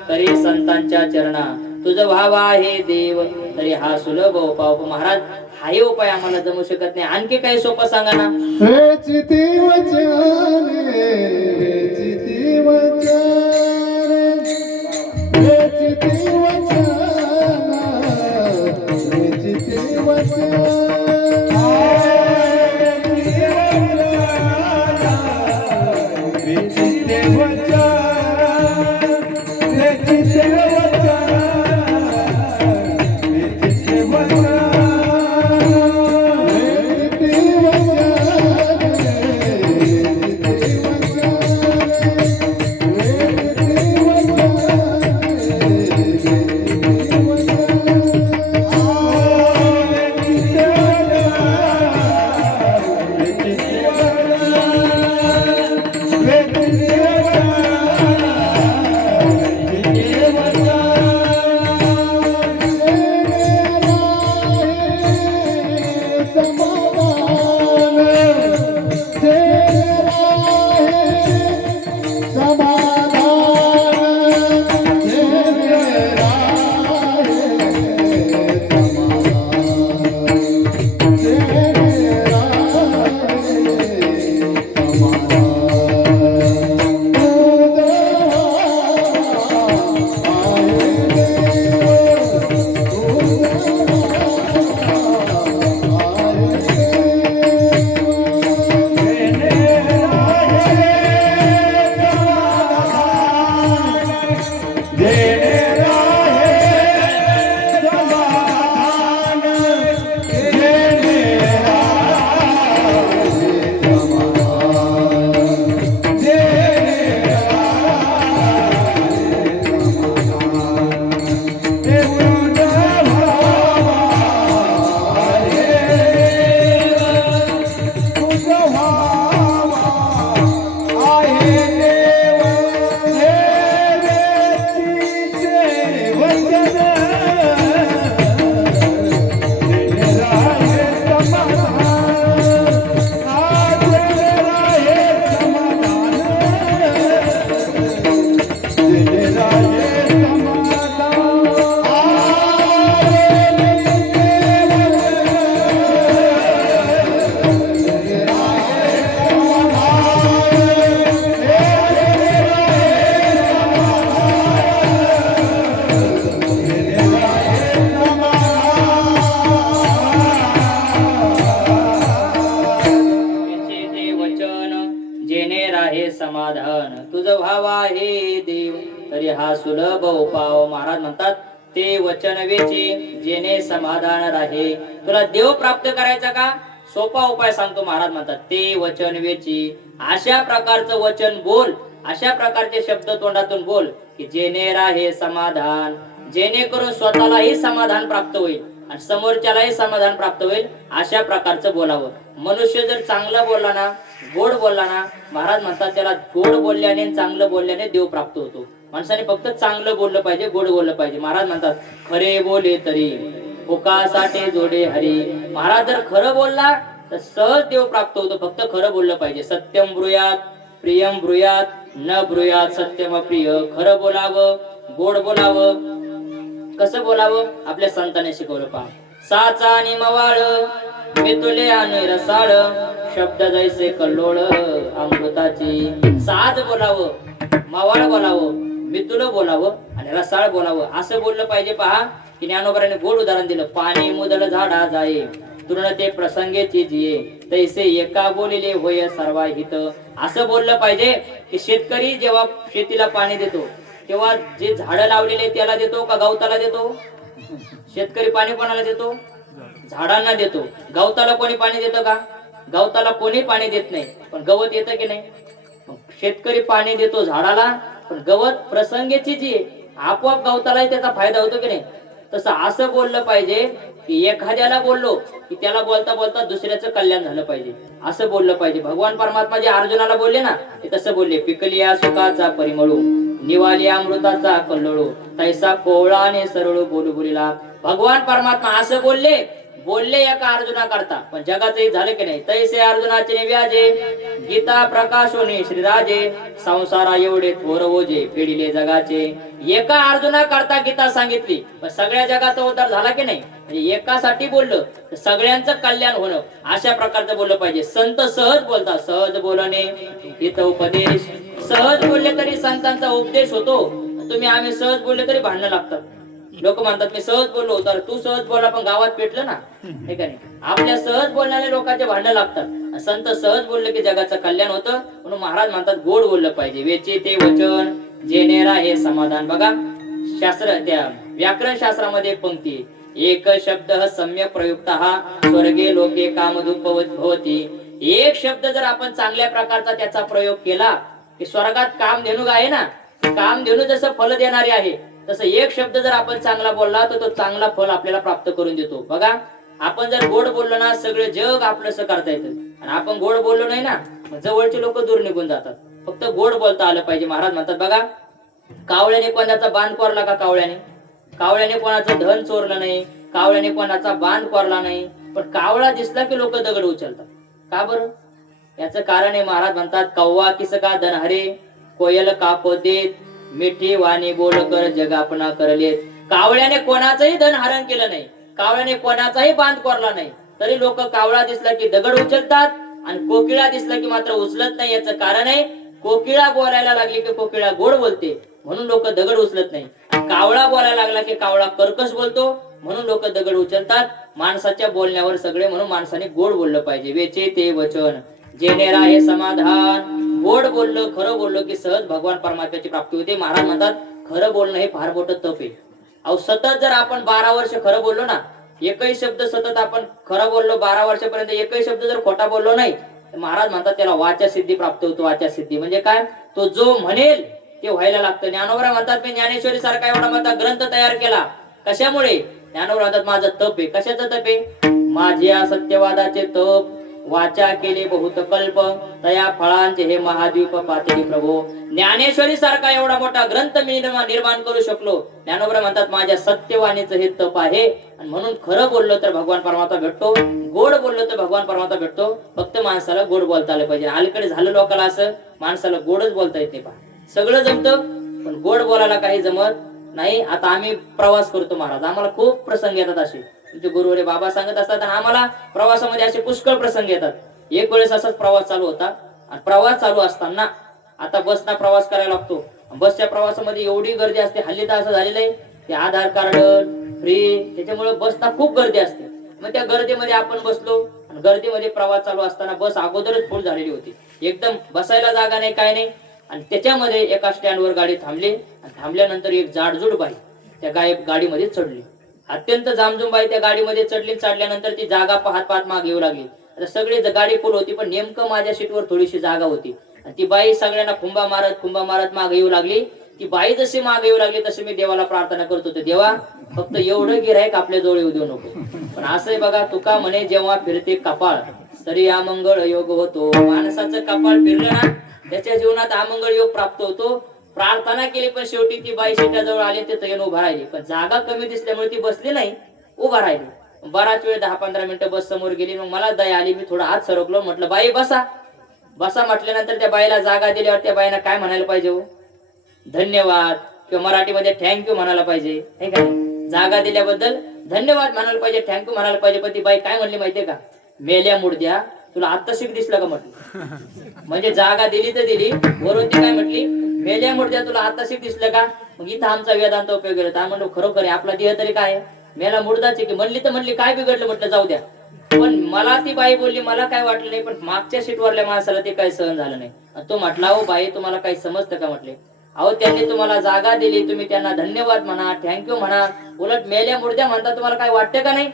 करे संतांच्या चरणा, तुझं व्हावा हे देव तरी हा सुलभ उपाय. महाराज हाही उपाय आम्हाला जमू शकत नाही, आणखी काही सोपं सांगा ना. जेणे राहे समाधान, जेणे राहे समाधान, जेणे राहे समाधान, हे वृंद भावा रे तुझ भावा आहे देव, देवेचे वचन जेणे राहे समाधान, जेणे राहे समाधान, जेणे राहे त्याचे ते वचन जेणे राहे समाधान, तुझ भावा हे देव तरी हा सुलभ उपाव. महाराज म्हणतात ते वचन वेचे जेणे समाधान राहे. तुला देव प्राप्त करायचा का? सोपा उपाय सांगतो. महाराज म्हणतात ते वचन वेची, अशा प्रकारचं वचन बोल, अशा प्रकारचे शब्द तोंडातून बोल की जेणे राहे समाधान, जेणेकरून स्वतःलाही समाधान प्राप्त होईल आणि समोरच्यालाही समाधान प्राप्त होईल. अशा प्रकारचं बोलावं. मनुष्य जर चांगलं बोलला ना, गोड बोलला ना, महाराज म्हणतात त्याला गोड बोलल्याने आणि चांगलं बोलल्याने देव प्राप्त होतो. माणसाने फक्त चांगलं बोललं पाहिजे, गोड बोललं पाहिजे. महाराज म्हणतात खरे बोले तरी फुकासाठी जोडे हरी. महाराज जर खरं बोलला तर सहज देव प्राप्त होतो. फक्त खरं बोललं पाहिजे. सत्यम ब्रूयात प्रियम ब्रूयात न ब्रूयात सत्यम प्रिय. खरं बोलावं, गोड बोलावं. कसं बोलावं? आपल्या संतांनी शिकवलं पहा. साचा आणि मवाळ मितुले आणि रसाळ, शब्द जैसे कल्लोळ अमृताची. साज बोलावं, मवाळ बोलावं, मितुल बोलावं आणि रसाळ बोलावं. असं बोललं पाहिजे. पहा की ज्ञानोबाराने गोड उदाहरण दिलं. पाणी मुदल झाडा जाये, तृण ते प्रसंगेची जिये, तैसे एका बोलिले होय सर्वाहित. असं बोललं पाहिजे की शेतकरी जेव्हा शेतीला पाणी देतो तेव्हा जे झाडं लावलेले त्याला देतो का गवताला देतो? शेतकरी पाणी कोणाला देतो? झाडांना देतो. गवताला कोणी पाणी देतं का? गवताला कोणी पाणी देत नाही. पण गवत येतं की नाही? शेतकरी पाणी देतो झाडाला, पण गवत प्रसंगेची जी आपोआप गवतालाही त्याचा फायदा होतो की नाही? तसं असं बोललं पाहिजे की एखाद्याला बोललो की त्याला बोलता बोलता दुसऱ्याचं कल्याण झालं पाहिजे. असं बोललं पाहिजे. भगवान परमात्मा जे अर्जुनाला बोलले ना ते तसं बोलले. पिकलिया सुखाचा परिमळू, निवाली अमृताचा कल्लोळू, तैसा कोवळाने सरळ बोलू बोलिला. भगवान परमात्मा असं बोलले एका अर्जुना करता, पण जगाचंही झालं की नाही? तैसे अर्जुनाचे व्याजे, गीता प्रकाशोने श्रीराजे, संसारा एवढे थोर ओझे फेडिले जगाचे. एका अर्जुना करता गीता सांगितली, पण सगळ्या जगाचा उद्धार झाला की नाही? म्हणजे एकासाठी बोललं तर सगळ्यांचं कल्याण होणं. अशा प्रकारचं बोललं पाहिजे. संत सहज बोलतात. सहज बोलणे हित उपदेश. सहज बोलले तरी संतांचा उपदेश होतो. आम्ही सहज बोलले तरी भांडणं लागतात. लोक म्हणतात मी सहज बोललो, तर तू सहज बोला पण गावात पेटलं ना, हे का नाही? आपल्या सहज बोलण्याने लोकांचे भांडणं लागतात. संत सहज बोलले की जगाचं कल्याण होतं. म्हणून महाराज म्हणतात गोड बोललं पाहिजे. वेचे ते वचन जेणे राहे समाधान. बघा शास्त्र, त्या व्याकरण शास्त्रामध्ये एक पंक्ती, एक शब्द सम्यक प्रयुक्त स्वर्गे लोके कामधूप भवती. एक शब्द जर आपण चांगल्या प्रकारचा त्याचा प्रयोग केला की स्वर्गात कामधेनू आहे ना, कामधेनू जसं फल देणारी आहे, तसं एक शब्द जर आपण चांगला बोलला तर तो चांगला फल आपल्याला प्राप्त करून देतो. बघा आपण जर गोड बोललो ना, सगळं जग आपलंसं करता येतं. आणि आपण गोड बोललो नाही ना, जवळचे लोक दूर निघून जातात. फक्त गोड बोलता आलं पाहिजे. महाराज म्हणतात बघा, कावळ्याने कोणाचा बांध कोरला का? कावळ्याने कोणाचं धन चोरलं नाही, कावळ्याने कोणाचा बांध कोरला नाही, पण कावळा दिसला की लोक दगड उचलतात. का बरं? याचं कारण आहे. महाराज म्हणतात कौवा किसका धन हरे, कोयल कापो देत, मिठी वाणी बोल कर जग आपणा करलेत. कावळ्याने कोणाचंही धन हरण केलं नाही, कावळ्याने कोणाचाही बांध कोरला नाही, तरी लोक कावळा दिसला की दगड उचलतात आणि कोकिळा दिसला की मात्र उचलत नाही. याचं कारण आहे कोकिळा बोलायला लागली की कोकिळा गोड बोलते म्हणून लोक दगड उचलत नाही. कावळा बोलायला लागला की कावळा कर्कश बोलतो म्हणून लोक दगड उचलतात. माणसाच्या बोलण्यावर सगळे, म्हणून माणसाने गोड बोललं पाहिजे. वेचे ते वचन जेणे राहे समाधान. गोड बोललो, खरं बोललो की सहज भगवान परमात्म्याची प्राप्ती होते. महाराज म्हणतात खरं बोलणं हे फार मोठं तप आहे. अहो सतत जर आपण 12 वर्ष खरं बोललो ना, एकही शब्द सतत आपण खरं बोललो 12 वर्षापर्यंत, एकही शब्द जर खोटा बोललो नाही, तर महाराज म्हणतात त्याला वाचा सिद्धी प्राप्त होतो. वाचा सिद्धी म्हणजे काय? तो जो म्हणेल ते व्हायला लागतं. ज्ञानोबा म्हणतात मी ज्ञानेश्वरी सारखा एवढा मोठा ग्रंथ तयार केला. कशामुळे? ज्ञानोबा म्हणतात माझं तप आहे. कशाचं तप आहे? माझ्या सत्यवादाचे तप. वाचा केले बहुत कल्प, तया फळांचे हे महाद्वीप पातळी प्रभो. ज्ञानेश्वरी सारखा एवढा मोठा ग्रंथ मी निर्माण करू शकलो. ज्ञानोबा म्हणतात माझ्या सत्यवाणीचं हे तप आहे. आणि म्हणून खरं बोललो तर भगवान परमात्मा भेटतो, गोड बोललो तर भगवान परमात्मा भेटतो. फक्त माणसाला गोड बोलता आलं पाहिजे. अलीकडे झालं लोकांना असं, माणसाला गोडच बोलता येत नाही. पहा सगळं जमतं पण गोड बोलायला काही जमत नाही. आता आम्ही प्रवास करतो महाराज, आम्हाला खूप प्रसंग येतात असे. तुमचे गुरुवरे बाबा सांगत असतात आणि आम्हाला प्रवासामध्ये असे पुष्कळ प्रसंग येतात. एक वेळेस असाच प्रवास चालू होता आणि प्रवास चालू असताना आता बसना प्रवास करायला लागतो. बसच्या प्रवासामध्ये एवढी गर्दी असते. हल्ली तर असं झालेलं आहे ते आधार कार्ड फ्री, त्याच्यामुळे बसना खूप गर्दी असते. मग त्या गर्दीमध्ये आपण बसलो आणि गर्दीमध्ये प्रवास चालू असताना बस अगोदरच फुल झालेली होती. एकदम बसायला जागा नाही, काय नाही. आणि त्याच्यामध्ये एका स्टँडवर गाडी थांबली आणि थांबल्यानंतर एक जाडजूड बाई त्या गाडीमध्ये चढली. अत्यंत जामजुम बाई त्या गाडीमध्ये चढली. चढल्यानंतर ती जागा पाहत पाहत मागे येऊ लागली. आता सगळी गाडी फुल होती पण नेमकं माझ्या सीटवर थोडीशी जागा होती. आणि ती बाई सगळ्यांना खुंबा मारत मागे येऊ लागली. ती बाई जशी मागे येऊ लागली तशी मी देवाला प्रार्थना करत होते, देवा फक्त एवढं गिऱ्हाईक आपल्या जवळ येऊ देऊ नको. पण असंही बघा, तुका म्हणे जेव्हा फिरते कपाळ तरी अमंगळ योग होतो. माणसाचं कपाळ फिरलं ना त्याच्या जीवनात अमंगळ योग प्राप्त होतो. प्रार्थना केली पण शेवटी ती बाई सीटाजवळ आली, तिथं येऊन उभा राहिली. पण जागा कमी दिसल्यामुळे ती बसली नाही, उभा राहिली. बराच वेळ 10-15 मिनिटं बस समोर गेली. मग मला दया आली, मी थोडा हात सरकलो. म्हटलं बाई बसा. बसा म्हटल्यानंतर त्या बाईला जागा दिल्यावर त्या बाईनं काय म्हणायला पाहिजे? हो धन्यवाद, किंवा मराठीमध्ये थँक्यू म्हणायला पाहिजे, हे का? जागा दिल्याबद्दल धन्यवाद म्हणायला पाहिजे, थँक्यू म्हणायला पाहिजे. पण ती बाई काय म्हणली माहितीये का? मेल्या मुडद्या, तुला आत्ता शिक दिसलं का म्हटलं. म्हणजे जागा दिली तर दिली, वरून ती काय म्हटली? मेल्या मुडद्या, तुला आता शिक दिसलं का? मग इथं आमचा वेदांत उपयोग केला. म्हणलो खरोखर आहे, आपला देह तरी काय मेला मुडदाचे की? म्हणली तर म्हणली, काय बिघडलं म्हटलं, जाऊ द्या. पण मला ती बाई बोलली, मला काय वाटलं नाही, पण मागच्या सीटवरल्या माणसाला ते काही सहन झालं नाही. तो म्हटला, अहो बाई तुम्हाला काही समजतं का? म्हटले, अहो त्यांनी तुम्हाला जागा दिली, तुम्ही त्यांना धन्यवाद म्हणा, थँक्यू म्हणा, उलट मेल्या मुडद्या म्हणता, तुम्हाला काय वाटतं का नाही?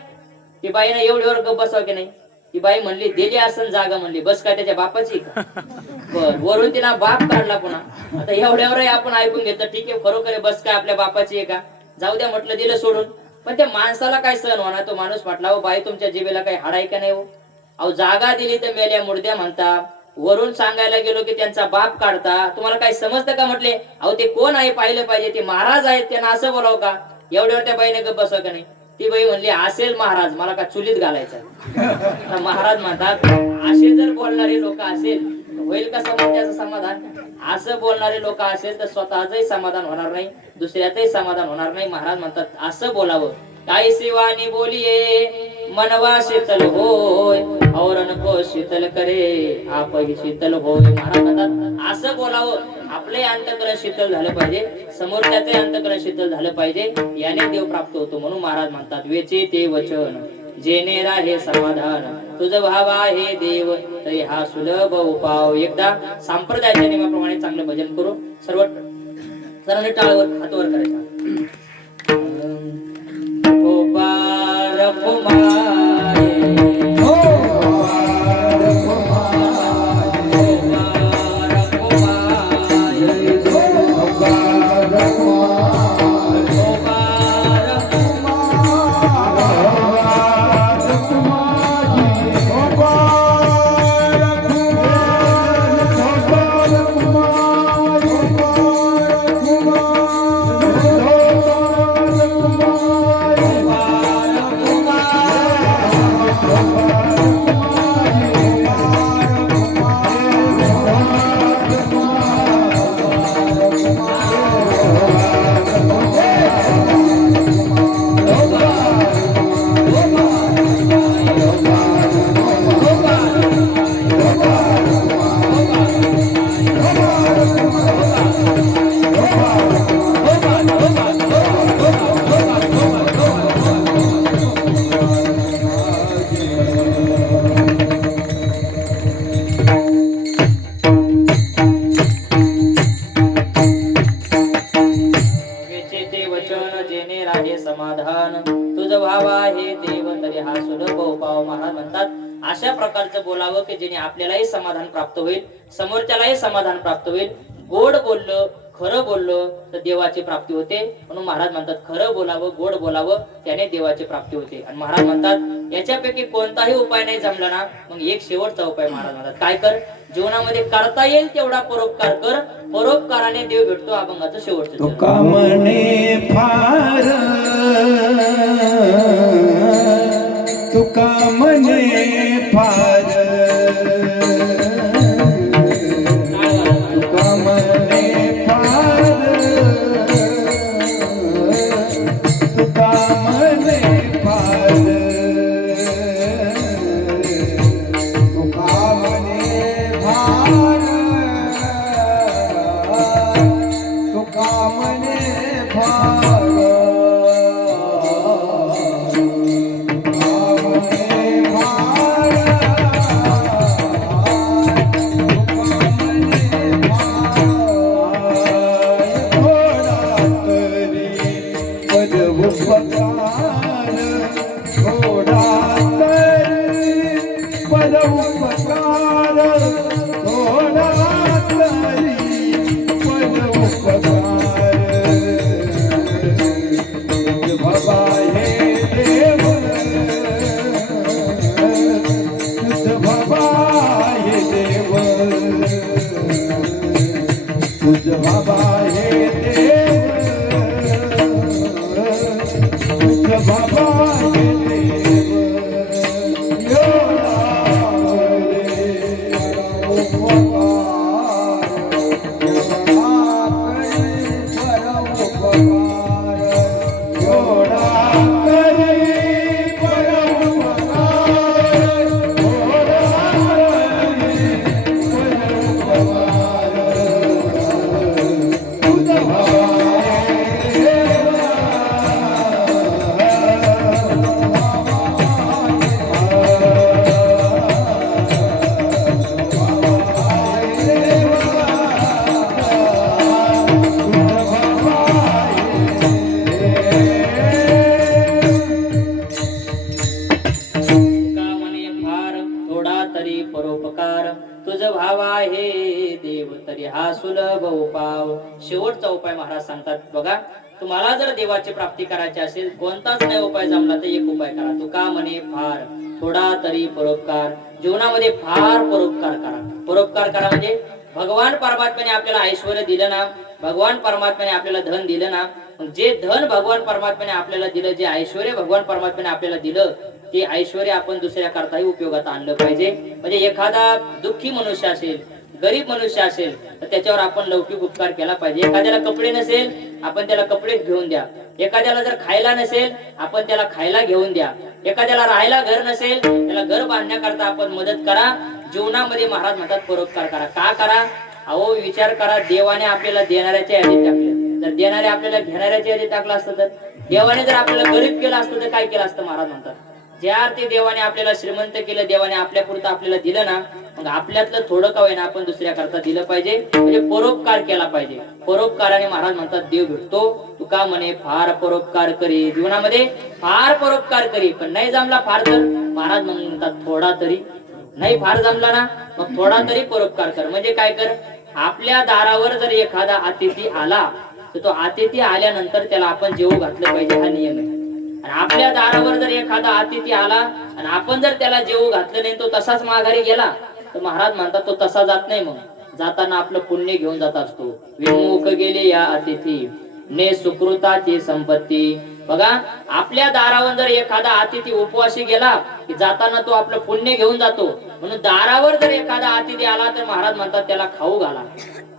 ती बाईनं एवढीवर गप्प बसावं की नाही? ती बाई म्हणली, दिली असन जागा, म्हणली बस काय त्याच्या बापाची का? बर, वरून तिला बाप काढला पुन्हा. आता एवढ्यावर आपण ऐकून घेतलं, ठीक आहे खरोखर बस काय आपल्या बापाची आहे का? जाऊ द्या म्हटलं, दिलं सोडून. पण त्या माणसाला काय सहन होणार? तो माणूस म्हटला, अहो बाई तुमच्या जिभेला काही हाड आहे का नाही? हो अहो जागा दिली तर मेल्या मुडद्या म्हणता, वरून सांगायला गेलो की त्यांचा बाप काढता, तुम्हाला काही समजतं का? म्हटले, अहो ते कोण आहे पाहिलं पाहिजे, ते महाराज आहेत, त्यांना असं बोलाव का? एवढ्यावर त्या बाईने गप्प बसव का नाही? ती बाई म्हणली, असेल महाराज, मला का चुलीत घालायचं? महाराज म्हणतात, असे जर बोलणारे लोक असेल होईल का त्याचं समाधान? असं बोलणारे लोक असेल तर स्वतःचंही समाधान होणार नाही, दुसऱ्याचंही समाधान होणार नाही. महाराज म्हणतात असं बोलावं, काही शिवानी बोलिये मनवा शीतल होय, और नको शीतल करे आपही शीतल होय. महाराज म्हणतात असं बोलावं, आपले अंतकरण शीतल झालं पाहिजे, समोरच्याचे अंतकरण शीतल झालं पाहिजे, याने देव प्राप्त होतो. म्हणून महाराज म्हणतात, वेचे ते वचन जेने राहे समाधान, तुझ भावा हे देव तरी हा सुलभ उपाव. एकदा संप्रदायाच्या नियमाप्रमाणे चांगलं भजन करू. सर्व जणांनी टाळवर हातवर करायचा. वचन जेणे राहे समाधान तुझ व्हावा हे देव तरी हा सुलभ उपाव. महाराज म्हणतात अशा प्रकारचं बोलावं की जेणे आपल्यालाही समाधान प्राप्त होईल, समोरच्यालाही समाधान प्राप्त होईल. गोड बोललं, खरं बोललं तर देवाची प्राप्ती होते. म्हणून महाराज म्हणतात खरं बोलावं, गोड बोलावं, त्याने देवाची प्राप्ती होते. आणि महाराज म्हणतात याच्यापैकी कोणताही उपाय नाही जमला ना, मग एक शेवटचा उपाय महाराज म्हणतात काय कर, जीवनामध्ये करता येईल तेवढा परोपकार कर. परोपकाराने देव भेटतो. अभंगाचं शेवटचं चरण. तुका म्हणे फार, तुका म्हणे फार, तुका म्हणे फार, तुका म्हणे फार, तुका म्हणे फार, तुका म्हणे फार, बाबा हे देव, बाबा हे देव, परोपकार तुझ भावा हे देव तरी हा सुलभ उपाव. शेवटचा उपाय महाराज सांगतात बघा, तुम्हाला जर देवाची प्राप्ती करायची असेल, कोणताच नाही उपाय जमला तर एक उपाय करा. तुका म्हणे फार, थोडा तरी परोपकार. जीवनामध्ये फार परोपकार करा. परोपकार करा म्हणजे भगवान परमात्म्याने आपल्याला ऐश्वर्य दिलं ना, भगवान परमात्म्याने आपल्याला धन दिलं ना, जे धन भगवान परमात्म्याने आपल्याला दिलं, जे ऐश्वर्य भगवान परमात्म्याने आपल्याला दिलं, ते ऐश्वर्य आपण दुसऱ्या करताही उपयोगात आणलं पाहिजे. म्हणजे एखादा दुःखी मनुष्य असेल, गरीब मनुष्य असेल तर त्याच्यावर आपण लौकिक उपकार केला पाहिजे. एखाद्याला कपडे नसेल आपण त्याला कपडे घेऊन द्या. एखाद्याला जर खायला नसेल आपण त्याला खायला घेऊन द्या. एखाद्याला राहायला घर नसेल त्याला घर बांधण्याकरता आपण मदत करा. जीवनामध्ये महाराज म्हणतात परोपकार करा. का करा? अहो विचार करा, देवाने आपल्याला देणाऱ्याच्या यादीत टाकले, जर देणारे आपल्याला घेणाऱ्याच्या यादीत टाकलं असतं तर, देवाने जर आपल्याला गरीब केलं असतं तर काय केलं असतं? महाराज म्हणतात ज्या अर्थी देवाने आपल्याला श्रीमंत केलं, देवाने आपल्यापुरतं आपल्याला दिलं ना, मग आपल्यातलं थोडं का होईना आपण दुसऱ्या करता दिलं पाहिजे. म्हणजे परोपकार केला पाहिजे. परोपकाराने महाराज म्हणतात देव भेटतो. तुका म्हणे फार परोपकार करी, जीवनामध्ये फार परोपकार करी. पण नाही जमला फार तर महाराज म्हणतात थोडा तरी, नाही फार जमला ना मग थोडा तरी परोपकार कर. म्हणजे काय कर, आपल्या दारावर जर एखादा अतिथी आला तर तो अतिथी आल्यानंतर त्याला आपण जेवू घातलं पाहिजे, हा नियम आहे. आणि आपल्या दारावर जर एखादा अतिथी आला आणि आपण जर त्याला जेवू घातलं नाही, तो तसाच माघारी गेला तर महाराज म्हणतात तो तसा जात नाही. मग जाताना आपलं पुण्य घेऊन जात असतो. विमुख गेले या अतिथी ने सुकृताची संपत्ती. बघा, आपल्या दारावर जर एखादा अतिथी उपवासी गेला की जाताना तो आपलं पुण्य घेऊन जातो. म्हणून दारावर जर एखादा अतिथी आला तर महाराज म्हणतात त्याला खाऊ घाला.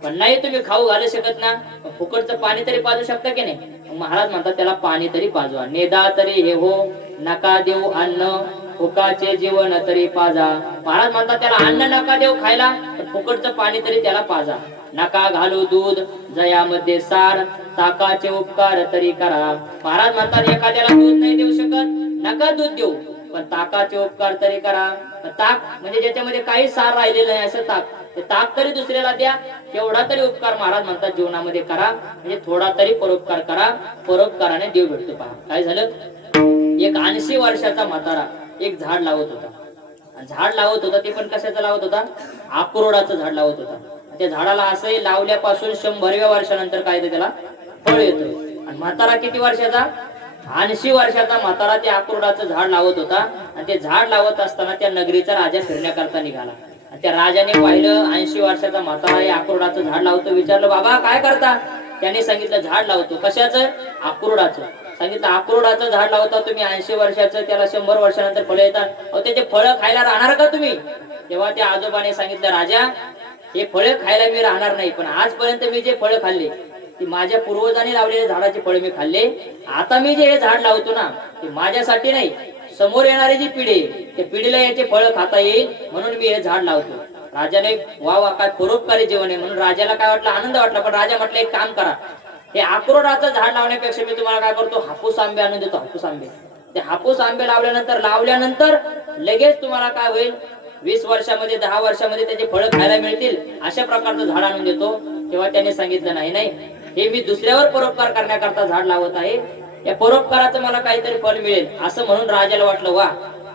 पण नाही तुम्ही खाऊ घालू शकत ना, फुकटचं पाणी तरी पाजू शकता की नाही? महाराज म्हणतात त्याला पाणी तरी पाजवा. नेदा तरी हे हो, नका देऊ अन्न, फुकाचे जीवन तरी पाजा. महाराज म्हणतात त्याला अन्न नका देऊ खायला, पण फुकटचं पाणी तरी त्याला पाजा. नका घालू दूध जयामध्ये सार, ताकाचे उपकार तरी करा. महाराज म्हणतात एखाद्याला दूध नाही देऊ शकत, नका दूध देऊ, पण ताकाचे उपकार तरी करा. ताक म्हणजे ज्याच्यामध्ये काही सार राहिलेलं नाही असं ताक. ते ताक तरी दुसऱ्याला द्या, तेवढा तरी उपकार महाराज म्हणतात जीवनामध्ये करा. म्हणजे थोडा तरी परोपकार करा, परोपकाराने देव भेटतो. पहा काय झालं, एक 80 वर्षाचा म्हातारा एक झाड लावत होता. झाड लावत होता ते पण कशाचं लावत होता, अक्रोडाचं झाड लावत होता. त्या झाडाला असंही लावल्यापासून 100व्या वर्षानंतर काय येतं, त्याला फळ येतं. आणि म्हातारा किती वर्षाचा, 80 वर्षाचा म्हातारा ते अक्रोडाचं झाड लावत होता. आणि ते झाड लावत असताना त्या नगरीचा राजा फिरण्याकरता निघाला. आणि त्या राजाने पाहिलं 80 वर्षाचा म्हातारा हे अक्रोडाचं झाड लावतो. विचारलं, बाबा काय करता? त्याने सांगितलं, झाड लावतो. कशाचं, अक्रोडाचं. सांगितलं, अक्रोडाचं झाड लावता तुम्ही 80 वर्षाचं, त्याला 100 वर्षानंतर फळ येतात. अहो त्याचे फळ खायला राहणार का तुम्ही? तेव्हा त्या आजोबाने सांगितलं, राजा हे फळ खायला मी राहणार नाही, पण आजपर्यंत मी जे फळ खाल्ले ती माझ्या पूर्वजांनी लावलेल्या झाडाची फळ मी खाल्ले. आता मी जे हे झाड लावतो ना, ते माझ्यासाठी नाही, समोर येणारी जी पिढी त्या पिढीला याचे फळ खाता येईल म्हणून मी हे झाड लावतो. राजाने वा वा काय परोपकारी जीवन आहे म्हणून राजाला काय वाटलं, आनंद वाटला. पण राजा म्हटलं, एक काम करा, हे अक्रोडाचं झाड लावण्यापेक्षा मी तुम्हाला काय करतो, हापूस आंबे आणून देतो. हापूस आंबे, ते हापूस आंबे लावल्यानंतर लगेच तुम्हाला काय होईल, 20 वर्षामध्ये 10 वर्षामध्ये त्याचे फळ खायला मिळतील, अशा प्रकारचं झाड आणून देतो. तेव्हा त्याने सांगितलं, नाही नाही, हे मी दुसऱ्यावर परोपकार करण्याकरता झाड लावत आहे, या परोपकाराचं मला काहीतरी फळ मिळेल असं म्हणून राजाला वाटलं, वा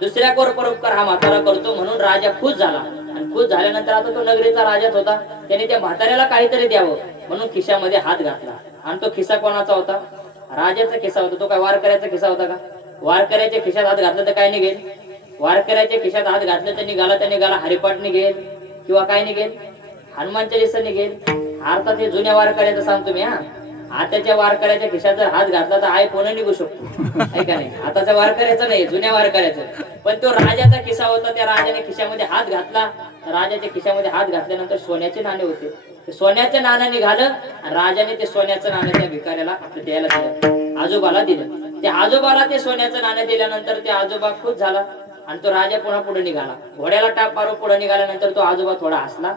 दुसऱ्यावर परोपकार हा म्हातारा करतो. म्हणून राजा खुश झाला. आणि खुश झाल्यानंतर आता तो नगरीचा राजाच होता, त्याने त्या म्हाताऱ्याला काहीतरी द्यावं म्हणून खिशामध्ये हात घातला. आणि तो खिसा कोणाचा होता, राजाचा खिसा होता. तो काय वारकऱ्याचा खिसा होता का? वारकऱ्याच्या खिशात हात घातला तर काय निघेल, वारकऱ्याच्या खिशात हात घातलं तर निघाला हरिपाठ निघेल किंवा काय निघेल, हनुमान चालीसा निघेल. अर्थात हे जुन्या वारकऱ्याचं सांगतो मी. आताच्या वारकऱ्याच्या खिशात जर हात घातला तर आय फोन निघू शकतो, आहे का नाही? आताच्या वारकऱ्याचं नाही, जुन्या वारकऱ्याचं. पण तो राजाचा खिसा होता, त्या राजाने खिशामध्ये हात घातला. राजाच्या खिशामध्ये हात घातल्यानंतर सोन्याचे नाणे होते. ते सोन्याचं नाणं निघालं आणि राजाने ते सोन्याचं नाणं त्या भिकाऱ्याला आपल्या द्यायला दिलं, आजोबाला दिलं. त्या आजोबाला ते सोन्याचं नाणं दिल्यानंतर ते आजोबा खुश झाला. आणि तो राजा पुन्हा पुढे निघाला, घोड्याला टाप मारून पुढे निघाल्यानंतर तो आजोबा थोडा हसला.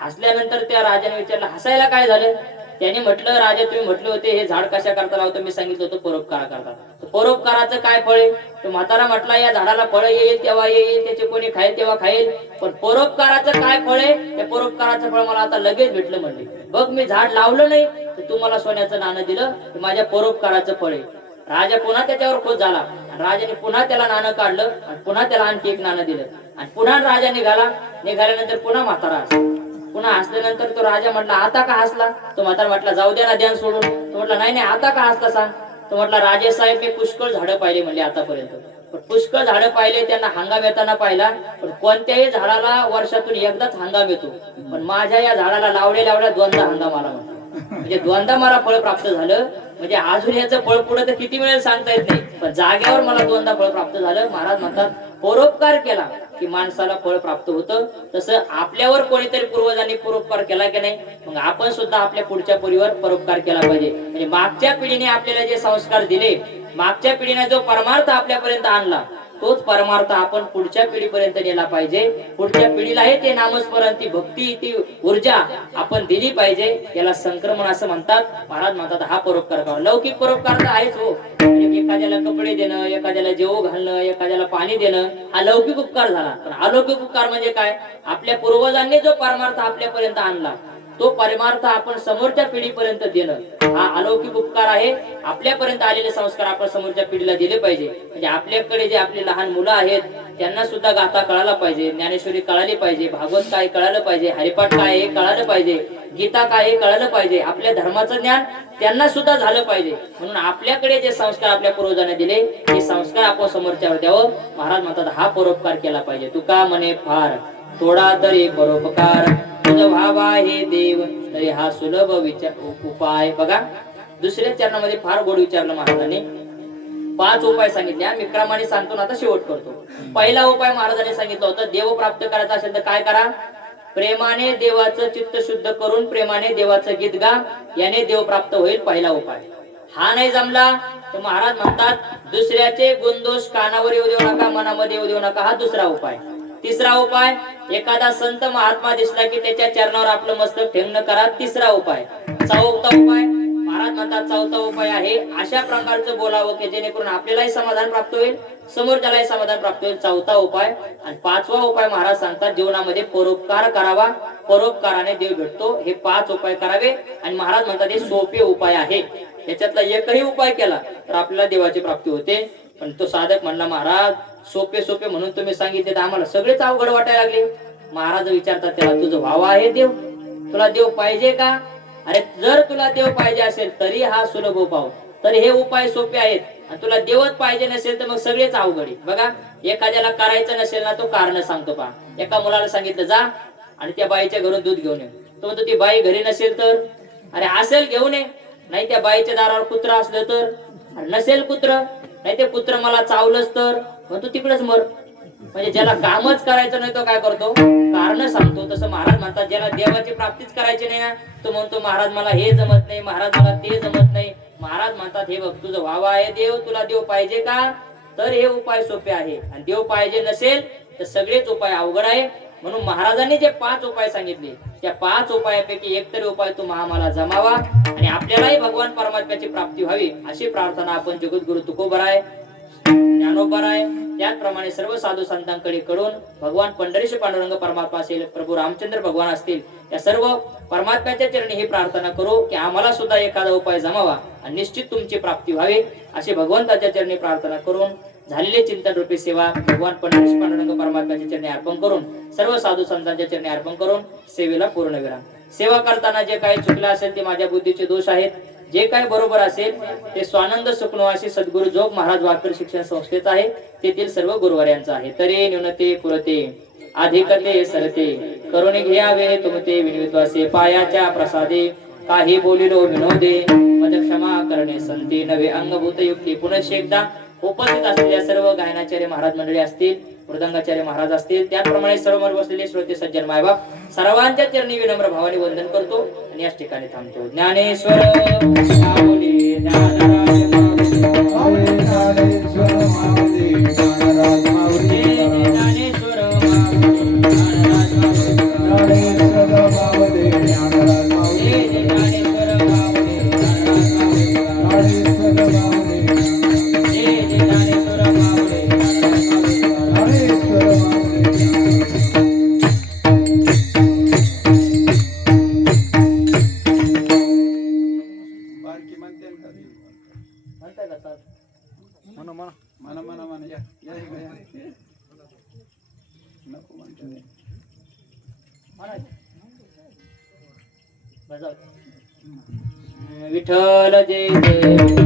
हसल्यानंतर त्या राजाने विचारलं, हसायला काय झालं? त्याने म्हटलं, राजा तुम्ही म्हटले होते हे झाड कशा करता लावतो, मी सांगितलं होतं परोपकार करता. परोपकाराचं काय फळ आहे? तो म्हातारा म्हटला, या झाडाला फळ येईल तेव्हा येईल, त्याचे कोणी खाईल तेव्हा खाईल, पण परोपकाराचं काय फळ आहे? त्या परोपकाराचं फळ मला आता लगेच भेटलं. म्हणले, बघ मी झाड लावलं नाही तर तू मला सोन्याचं नाणं दिलं, ते माझ्या परोपकाराचं फळ आहे. राजा पुन्हा त्याच्यावर खुश झाला. राजाने पुन्हा त्याला नाणं काढलं आणि पुन्हा त्याला आणखी एक नाणं दिलं. आणि पुन्हा राजा निघाल्यानंतर पुन्हा म्हातारा हसला. पुन्हा हसल्यानंतर तो राजा म्हटला, आता का हसला? तो म्हातारा म्हटला, जाऊ द्या ना ध्यान सोडून. तो म्हटला, नाही नाही, आता का हसला सांग. तो म्हटला, राजेसाहेब मी पुष्कळ झाडं पाहिले म्हणले आतापर्यंत, पण पुष्कळ झाडं पाहिले, त्यांना हंगाम येताना पाहिला, पण कोणत्याही झाडाला वर्षातून एकदाच हंगाम येतो, पण माझ्या या झाडाला लावल्या दोनदा हंगाम आला. म्हणजे दोनदा मला फळ प्राप्त झालं. म्हणजे अजून याचं फळ पुढे तर किती वेळ सांगता येत नाही, पण जागेवर मला दोनदा फळ प्राप्त झालं. महाराज म्हणतात, परोपकार केला की माणसाला फळ प्राप्त होतं. तसं आपल्यावर कोणीतरी पूर्वजांनी परोपकार केला की नाही, मग आपण सुद्धा आपल्या पुढच्या पिढीवर परोपकार केला पाहिजे. म्हणजे मागच्या पिढीने आपल्याला जे संस्कार दिले, मागच्या पिढीने जो परमार्थ आपल्यापर्यंत आणला, तोच परमार्थ आपण पुढच्या पिढीपर्यंत नेला पाहिजे. पुढच्या पिढीलाही ते नामस्मरण, ती भक्ती, ती ऊर्जा आपण दिली पाहिजे. याला संक्रमण असं म्हणतात. महाराज म्हणतात, हा परोपकार करा. लौकिक परोपकार तर आहेच हो, एखाद्याला कपडे देणं, एखाद्याला जेवू घालणं, एखाद्याला पाणी देणं, हा लौकिक उपकार झाला. पण अलौकिक उपकार म्हणजे काय? आपल्या पूर्वजांनी जो परमार्थ आपल्यापर्यंत आणला, तो परमार्थ आपण समोरच्या पिढीपर्यंत देणं, हा अलौकिक उपकार आहे. आपल्यापर्यंत आलेले संस्कार आपण समोरच्या पिढीला दिले पाहिजे. म्हणजे आपल्याकडे जे आपले लहान मुलं आहेत त्यांना सुद्धा गाथा कळायला पाहिजे, ज्ञानेश्वरी कळाली पाहिजे, भागवत काय कळालं पाहिजे, हरिपाठ काय हे कळालं पाहिजे, गीता काय हे कळालं पाहिजे, आपल्या धर्माचं ज्ञान त्यांना सुद्धा झालं पाहिजे. म्हणून आपल्याकडे जे संस्कार आपल्या पूर्वजांनी दिले, हे संस्कार आपण समोरच्यावर द्यावं. महाराज म्हणतात, हा परोपकार केला पाहिजे. तुका म्हणे फार थोडा तरी परोपकार, तुझ भावा हे देव तरी हा सुलभ उपाय. बघा, दुसऱ्या चरणामध्ये फार गोड विचारलं महाराजांनी. 5 उपाय सांगितले. मी क्रमाने सांगतो ना, आता शेवट करतो. पहिला उपाय महाराजांनी सांगितलं होतं, देव प्राप्त करायचा असेल तर काय करा? प्रेमाने देवाचं चित्त शुद्ध करून प्रेमाने देवाचं गीत गा, याने देव प्राप्त होईल. पहिला उपाय. हा नाही जमला तर महाराज म्हणतात, दुसऱ्याचे गुणदोष कानावर येऊ देऊ नका, मनामध्ये येऊ देऊ नका, हा दुसरा उपाय. तिसरा उपाय, एखादा संत महात्मा दिसला की त्याच्या चरणावर आपलं मस्तक ठेवणं करा. तिसरा उपाय. चौथा उपाय, महाराज म्हणतात चौथा उपाय आहे अशा प्रकारचं बोलावं की जेणेकरून आपल्यालाही समाधान प्राप्त होईल, समोरच्यालाही समाधान प्राप्त होईल. चौथा उपाय. आणि पाचवा उपाय महाराज सांगतात जीवनामध्ये परोपकार करावा, परोपकाराने देव भेटतो. हे 5 उपाय करावे. आणि महाराज म्हणतात हे सोपे उपाय आहे, याच्यातला एकही उपाय केला तर आपल्याला देवाची प्राप्ती होते. पण तो साधक म्हणला महाराज सोपे सोपे म्हणून तुम्ही सांगितले तर आम्हाला सगळेच अवघड वाटायला लागले. महाराज विचारतात त्याला तुझं भाव आहे देव, तुला देव पाहिजे का? अरे जर तुला देव पाहिजे असेल तरी हा सुलभ उपाय, तर हे उपाय सोपे आहेत. आणि तुला देवच पाहिजे नसेल तर मग सगळेच अवघड आहे. बघा एखाद्याला करायचं नसेल ना तो कारण सांगतो पहा. एका मुलाला सांगितलं जा आणि त्या बाईच्या घरून दूध घेऊन ये. तो म्हणतो ती बाई घरी नसेल तर, अरे असेल घेऊन ये. नाही त्या बाईच्या दारावर कुत्रा असलं तर, नसेल कुत्र, नाही ते कुत्र मला चावलंच तर, मग तू तिकडेच मर. म्हणजे ज्याला कामच करायचं नाही तो काय करतो, कारण सांगतो. तसं महाराज म्हणतात ज्याला देवाची प्राप्तीच करायची नाही ना तो म्हणतो महाराज मला हे जमत नाही, महाराज मला ते जमत नाही. महाराज म्हणतात हे बघ तुझं व्हावा आहे देव, तुला देव पाहिजे का? तर हे उपाय सोपे आहे. आणि देव पाहिजे नसेल तर सगळेच उपाय अवघड आहे. म्हणून महाराजांनी जे 5 उपाय सांगितले त्या 5 उपायापैकी एक तरी उपाय तो आम्हाला जमावा आणि आपल्यालाही भगवान परमात्म्याची प्राप्ती व्हावी अशी प्रार्थना आपण जगद्गुरु तुकोबराय, ज्ञानोबराय त्याचप्रमाणे सर्व साधू संतांकडे करून भगवान पंढरीश पांडुरंग परमात्मा असेल, प्रभू रामचंद्र भगवान असतील, या सर्व परमात्म्याच्या चरणी ही प्रार्थना करू की आम्हाला सुद्धा एखादा उपाय जमावा आणि निश्चित तुमची प्राप्ती व्हावी अशी भगवंताच्या चरणी प्रार्थना करून झालेले चिंतन रूपी सेवा भगवान पंढरीश पांडुरंग परमात्म्याच्या चरणी अर्पण करून सर्व साधू संतांच्या चरणी अर्पण करून सेवेला पूर्णविराम. सेवा करताना जे काही चुकलं असेल ते माझ्या बुद्धीचे दोष आहेत, जे काही बरोबर असेल ते स्वानंद सुखनिवासी सद्गुरु जोग महाराज वाकर शिक्षण संस्थेचा आहे, तेथील सर्व गुरुवार्यांचा आहे. तरी न्यूनते पुरते अधिकते सरते करुणे घ्यावे तुमते विनिविद्वासे पायाच्या प्रसादे काही बोलिलो विनोदे मद क्षमा करणे संती नवे अंगभूत युक्ती. पुनश्च एकदा उपस्थित असलेल्या सर्व गायनाचार्य महाराज मंडळी असतील, मृदंगाचार्य महाराज असतील, त्याप्रमाणे सर्व बसलेले श्रोते सज्जन मायबाप सर्वांच्या चरणी विनम्र भावाने वंदन करतो आणि याच ठिकाणी थांबतो. ज्ञानेश्वर माऊली ज्ञानराज माऊली ज्ञानेश्वर माऊली ज्ञानराज माऊली ज्ञानेश्वर माऊली ज्ञानराज माऊली ज्ञानेश्वर माऊली ज्ञानराज माऊली ज्ञानेश्वर माऊली ज्ञानराज माऊली ज्ञानेश्वर माऊली ज्ञानेश्वर माऊली ज्ञानेश्वर माऊली बारकी म्हणते का ती? म्हणताय का सर? म्हणा म्हणा म्हणा म्हणा म्हणा या या इकडे या. नको म्हणते नाही. विठ्ठल जय जय